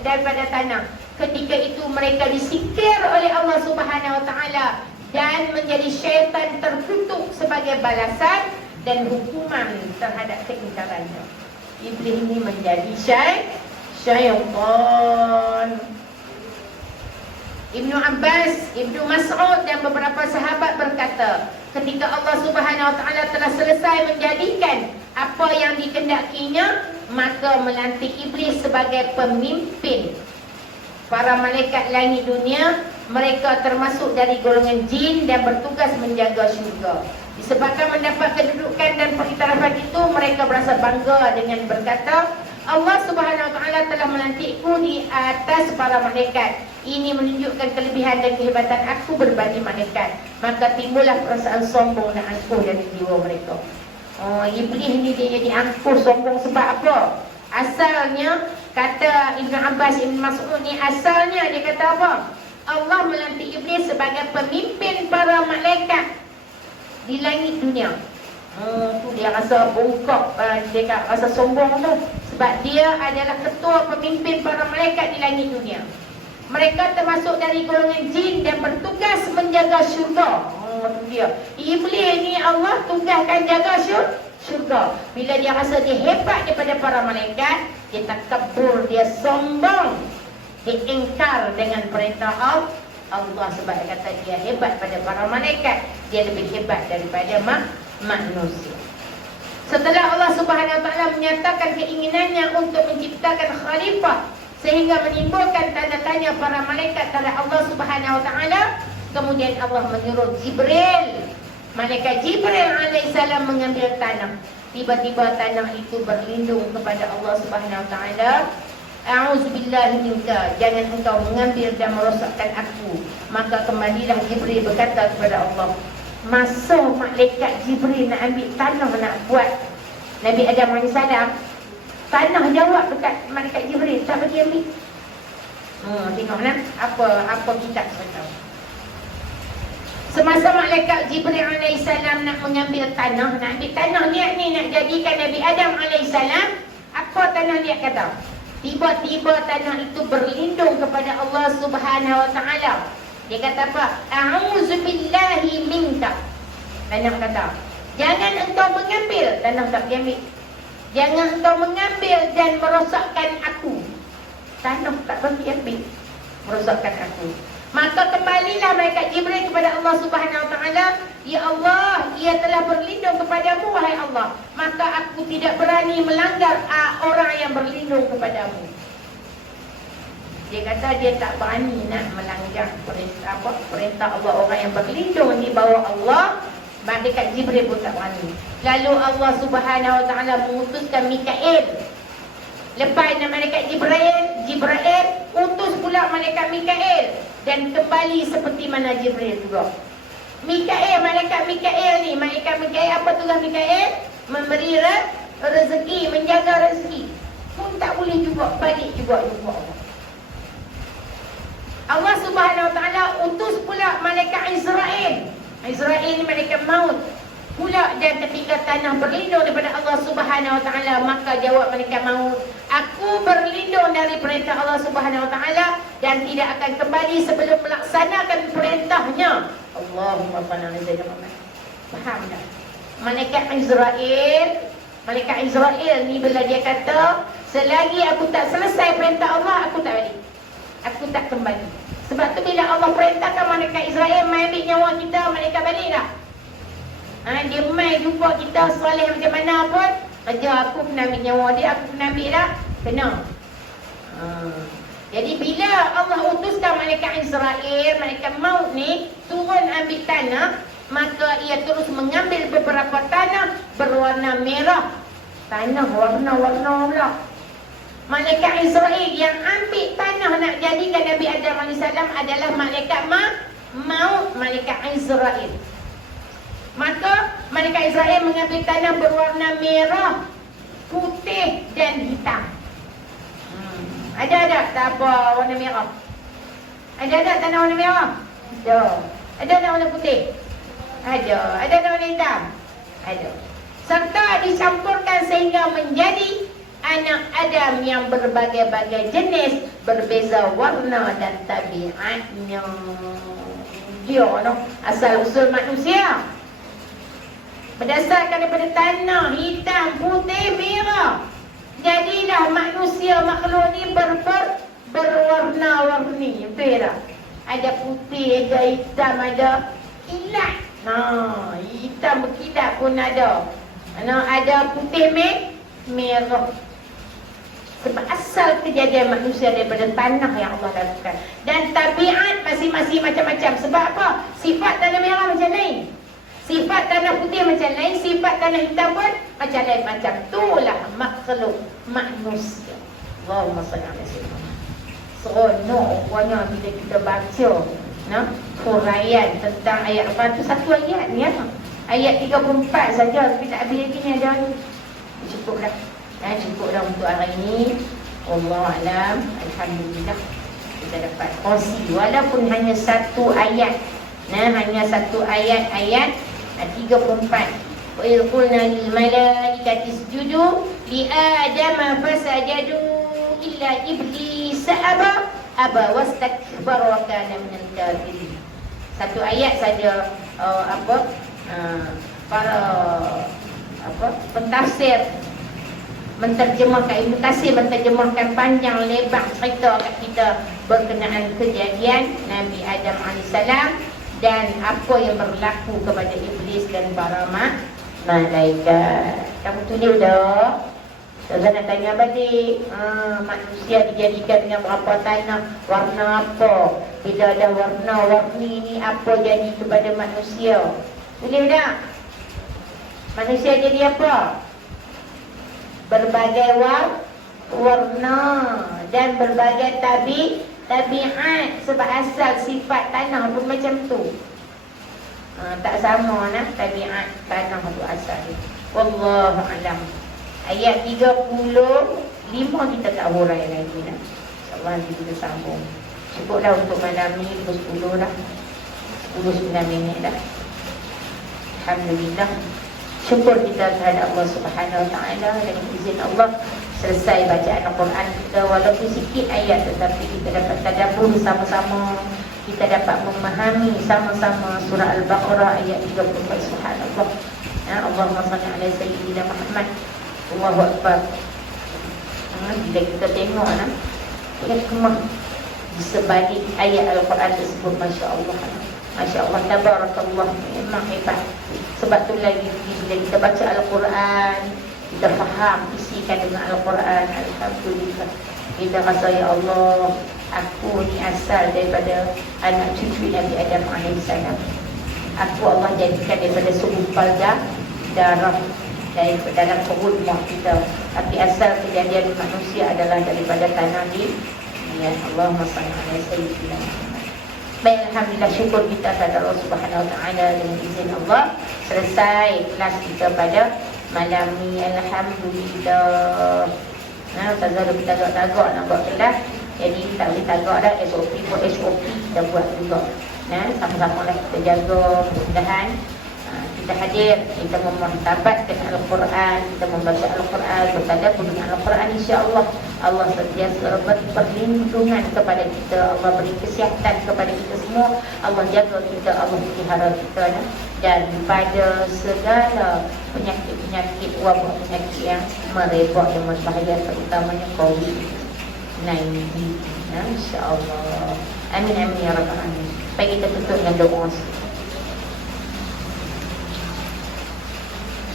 daripada tanah. Ketika itu mereka disikir oleh Allah Subhanahu Wa Taala dan menjadi syaitan terkutuk sebagai balasan dan hukuman terhadap keingkarannya. Iblis ini menjadi syaitan. Ibnu Abbas, Ibnu Mas'ud dan beberapa sahabat berkata, ketika Allah Subhanahu Wa Taala telah selesai menjadikan apa yang dikehendakinya, maka melantik iblis sebagai pemimpin para malaikat langit dunia. Mereka termasuk dari golongan jin dan bertugas menjaga syurga. Disebabkan mendapat kedudukan dan pengiktirafan itu, mereka berasa bangga dengan berkata, Allah Subhanahu Wa Taala telah melantikku di atas para malaikat. Ini menunjukkan kelebihan dan kehebatan aku berbanding malaikat. Maka timbullah perasaan sombong dan angkuh dari jiwa mereka. Oh, iblis ni dia jadi angkuh, sombong sebab apa? Asalnya, kata Ibn Abbas, Ibn Mas'ud ni, asalnya dia kata apa? Allah melantik iblis sebagai pemimpin para malaikat di langit dunia. Tu dia rasa bongkok, dia rasa sombong tu. Sebab dia adalah ketua pemimpin para malaikat di langit dunia. Mereka termasuk dari golongan jin dan bertugas menjaga syurga. Tu dia. Iblis ni Allah tugaskan jaga syurga. Bila dia rasa dia hebat daripada para malaikat, dia takabur, dia sombong, dia ingkar dengan perintah Allah. Sebab dia kata dia hebat pada para malaikat, dia lebih hebat daripada manusia. Setelah Allah Subhanahu Wa Taala menyatakan keinginannya untuk menciptakan khalifah sehingga menimbulkan tanda tanya para malaikat terhadap Allah Subhanahu Wa Taala, kemudian Allah menyuruh Jibril, malaikat Jibril alaihissalam mengambil tanah. Tiba-tiba tanah itu berlindung kepada Allah Subhanahu Wa Taala. A'udzubillahi minka, jangan engkau mengambil dan merosakkan aku. Maka kembalilah Jibril berkata kepada Allah, masa malaikat Jibril nak ambil tanah nak buat Nabi Adam AS, tanah jawab dekat malaikat Jibril, tak bagi ambil. Tengok nak apa kitab kata. Semasa malaikat Jibril AS nak mengambil tanah, nak ambil tanah niat ni nak jadikan Nabi Adam AS, apa tanah niat kata? Tiba-tiba tanah itu berlindung kepada Allah Subhanahu Wa Taala. Dia kata apa? A'udzubillahi minka. Tanah kata, jangan engkau mengambil. Tanah tak ambil. Jangan engkau mengambil dan merosakkan aku. Tanah tak bagi ambil, merosakkan aku. Maka kembalilah malaikat Jibril kepada Allah Subhanahu Wa Taala. Ya Allah, ia telah berlindung kepadamu, wahai Allah. Maka aku tidak berani melanggar orang yang berlindung kepadamu. Dia kata dia tak berani nak melanggar perintah Allah. Orang yang berlindung di bawah Allah, malaikat Jibril pun tak berani. Lalu Allah Subhanahu Wa Taala mengutuskan Mikail. Lepas malaikat Jibril utus pula malaikat Mikail, dan kembali seperti mana Jibril juga. Malaikat Mikail ni, malaikat Mikail, apa tugas Mikail? memberi rezeki, menjaga rezeki pun tak boleh juga balik juga Allah. Allah Subhanahu Wa Taala utus pula malaikat Israel. Israel ni malaikat maut pula, dan ketika tanah berlindung daripada Allah Subhanahu Wa Taala, maka jawab malaikat maut, aku berlindung dari perintah Allah Subhanahu Wa Taala dan tidak akan kembali sebelum melaksanakan perintahnya. Allahumma salli ala sayyidina Muhammad. Faham tak? Malaikat Israel ni bila dia kata, selagi aku tak selesai perintah Allah, aku tak balik, aku tak kembali. Sebab tu bila Allah perintahkan malaikat Israel mai ambil nyawa kita, malaikat balik tak? Dia mai jumpa kita soleh macam mana pun, kerja aku kena ambil nyawa dia, aku kena ambil tak? Kena. Jadi bila Allah utuskan malaikat Israel, malaikat maut ni turun ambil tanah, maka ia terus mengambil beberapa tanah berwarna merah. Tanah warna-warna pula. Malaikat Israel yang ambil tanah nak jadikan Nabi Adam AS adalah malaikat maut, malaikat Israel. Maka malaikat Israel mengambil tanah berwarna merah, putih dan hitam. Ada tak apa warna merah? Ada tanah warna merah? Ada warna putih? Ada warna hitam? Ada. Serta dicampurkan sehingga menjadi anak Adam yang berbagai-bagai jenis, berbeza warna dan tabiatnya. Dia asal usul manusia berdasarkan daripada tanah hitam, putih, merah. Jadilah manusia makhluk ni berwarna-warni. Betul tak? Ada putih, ada hitam, ada kilat. Hitam berkilat pun ada. Ada putih merah. Sebab asal kejadian manusia daripada tanah yang Allah lakukan. Dan tabiat masing-masing macam-macam. Sebab apa? Sifat tanah merah macam lain, sifat tanah putih macam lain, sifat tanah hitam pun macam lain. Macam itulah makhluk manusia. Allahumma salli ala sayyidina. Seronok rupanya bila kita baca huraian tentang ayat apa tu, satu ayat ni ayat 34 saja, tapi tak habis lagi ni, ada ni. Cukup dah untuk hari ini. Wallahu alam. Alhamdulillah kita dapat kongsi walaupun hanya satu ayat. Hanya satu ayat 34. Wa idh qulna lil malaikati isjudu li adama fasajadu illa iblis aba wastakbara wa kana minal kafirin. Satu ayat saja. Para pentafsir menterjemahkan, Ibnu Katsir menterjemahkan panjang lebar cerita kat kita berkenaan kejadian Nabi Adam AS dan apa yang berlaku kepada iblis dan para malaikat. Kamu tulis dah. Saya nak tanya balik, manusia dijadikan dengan berapa tanah, warna apa? Bila ada warna-warni ni, apa jadi kepada manusia? Tulis tak? Manusia jadi apa? Berbagai warna dan berbagai tabiat. Sebab asal sifat tanah pun macam tu. Tak sama tabiat tanah tu asal. Wallahu a'lam. Ayat 35 kita tak hurai lagi dah. InsyaAllah nanti kita sambung. Cukuplah untuk malam ni, 10 dah. 10-9 minit dah. Alhamdulillah. Syukur kita terhadap Allah Subhanahu Wa Taala. Dengan izin Allah selesai bacaan Al-Quran kita, walaupun sikit ayat, tetapi kita dapat tadabbur sama-sama, kita dapat memahami sama-sama surah Al-Baqarah ayat 34. Subhanallah. Allahumma salli ala sayyidina Muhammad. Allahu Akbar. Bila kita tengok hikmah di sebalik ayat Al-Quran tersebut, Masya Allah. Masya Allah, tabarakallah. Memang hebat. Sebab tu lagi bila kita baca Al-Quran, kita faham isikan dengan Al-Quran. Alhamdulillah. Kita rasa, ya Allah, aku ni asal daripada anak cucu Nabi Adam AS. Aku Allah jadikan daripada segumpal darah dari dalam perut mak kita. Tapi asal kejadian manusia adalah daripada tanah ni. Ya Allahumma salli ala sayyidina Muhammad. Baik, alhamdulillah, syukur kita kepada Allah Subhanahu Wa Taala. Dengan izin Allah selesai kelas kita pada malam ni. Alhamdulillah. Ustazah dah bertagak-tagak nak buat kelas. Jadi tak boleh tagak dah. SOP pun SOP kita buat juga. Sama-sama lah kita jaga. Mudah-mudahan kita hadir, kita memanfaatkan Al-Quran, kita membaca Al-Quran, bertadabbur dengan Al-Quran, insya-Allah Allah sentiasa beri perlindungan kepada kita, Allah beri kesihatan kepada kita semua, Allah jaga kita, Allah pelihara kita daripada segala penyakit-penyakit, wabak penyakit yang merebak yang berbahaya, terutamanya COVID-19. Insya-Allah. Amin amin ya rabbal alamin. Baik, kita tutup dengan doa.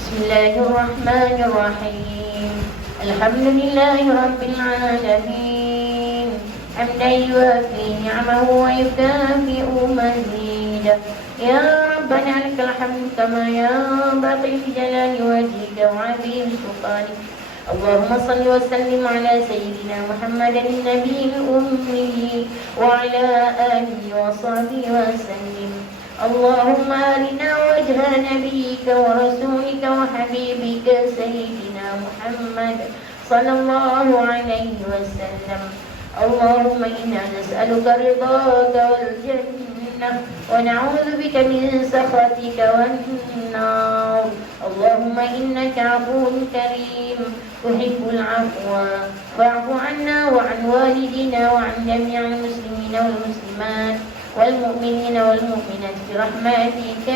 Bismillahirrahmanirrahim. Alhamdulillahi rabbil alamin. Hamdan yuwafi ni'amahu wa yukafi'u mazidah. Ya Rabbana lakal hamd kama yanbaghi li jalali wajhika wa 'azimi sultanik. Allahumma salli wa sallim ala sayyidina Muhammadin nabiyil ummi wa ala alihi wa sahbihi wa sallim. اللهم أرنا وجه نبيك ورسولك وحبيبك سيدنا محمد صلى الله عليه وسلم. اللهم إنا نسألك رضاك والجنة ونعوذ بك من سخطك والنار. اللهم إنك عفو كريم تحب العفو فاعف عنا وعن والدنا وعن جميع المسلمين والمسلمات والمؤمنين والمؤمنات برحمتك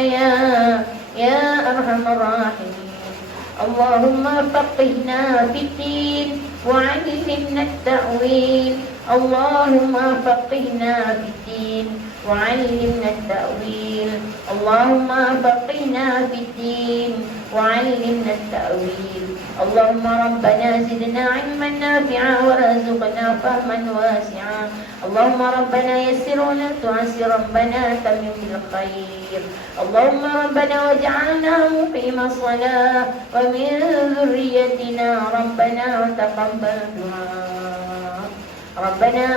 يا أرحم الراحمين. اللهم فقهنا في الدين وعلمنا التأويل. اللهم فقهنا في الدين وعلمنا التأويل. اللهم فقهنا في الدين وعلمنا التأويل. اللهم ربنا زدنا علما نافعا وارزقنا فهما واسعا. اللهم ربنا يسر ولا تعسر، ربنا تمم بالخير. اللهم ربنا واجعلنا مقيم الصلاة ومن ذريتنا ربنا وتقبل دعاء. ربنا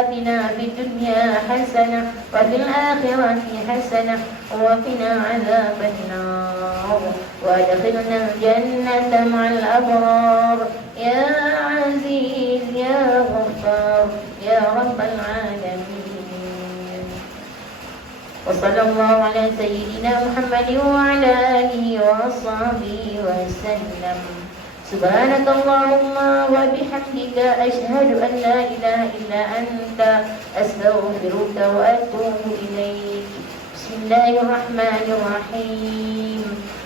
آتنا في الدنيا حسنة وفي الآخرة حسنة وقنا عذاب النار وادخلنا الجنة مع الأبرار يا عزيز يا غفار يا رب العالمين. وصلى الله على سيدنا محمد وعلى آله وصحبه وسلم. سبحانك اللهم وبحمدك أشهد أن لا إله إلا أنت أستغفرك وأتوب إليك. بسم الله الرحمن الرحيم.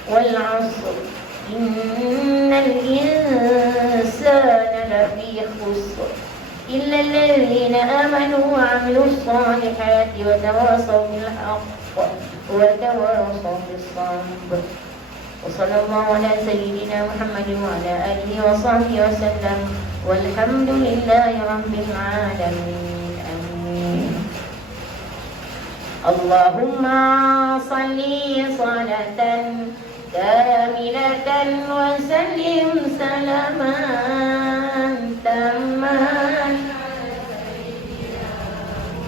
والعصر إن الإنسان لفي خسر إلا الذين آمنوا وعملوا الصالحات وتواصوا بالحق وتواصوا بالصبر. وصلى الله على سيدنا محمد وعلى آله وصحبه وسلم والحمد لله رب العالمين. آمين. اللهم صل صلاة كاملة وسلم سلاما تاما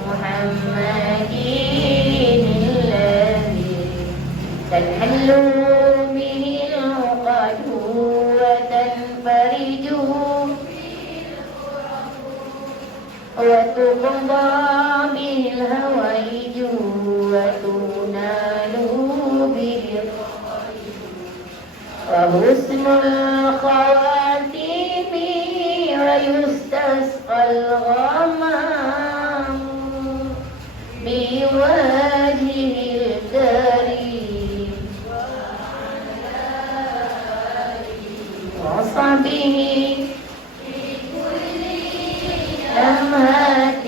محمد الذي تنحل به العقد وتنفرج وتقضى به الهوائج وتنال به وحسن الخواتيم ويستسقى الغمام بوجهه الكريم وصحبه في كل لمحة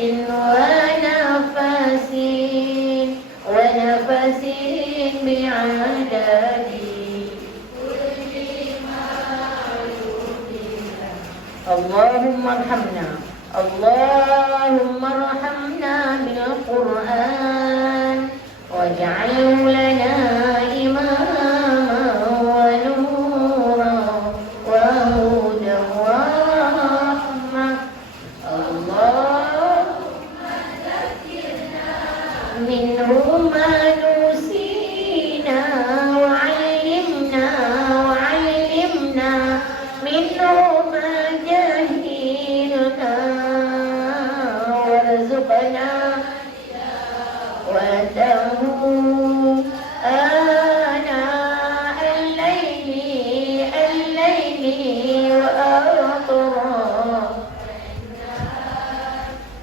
ونفس بعدد اللهم ارحمنا اللهم ارحمنا بالقرآن واجعله لنا إماما ونورا وهدى ورحمة. اللهم ذكرنا منه ما نسينا وعلمنا لنا وتهوا آناء الليل وأطراف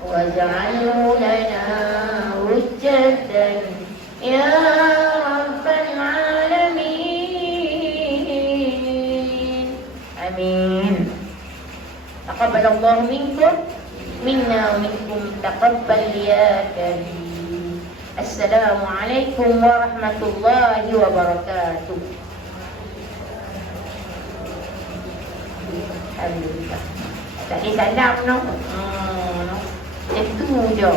واجعله لنا حجة يا رب العالمين آمين. تقبل الله منكم منا ومنكم تقبل يا كريم. السلام عليكم ورحمة الله وبركاته. Alhamdulillah. Tak ada salam no. Itu je.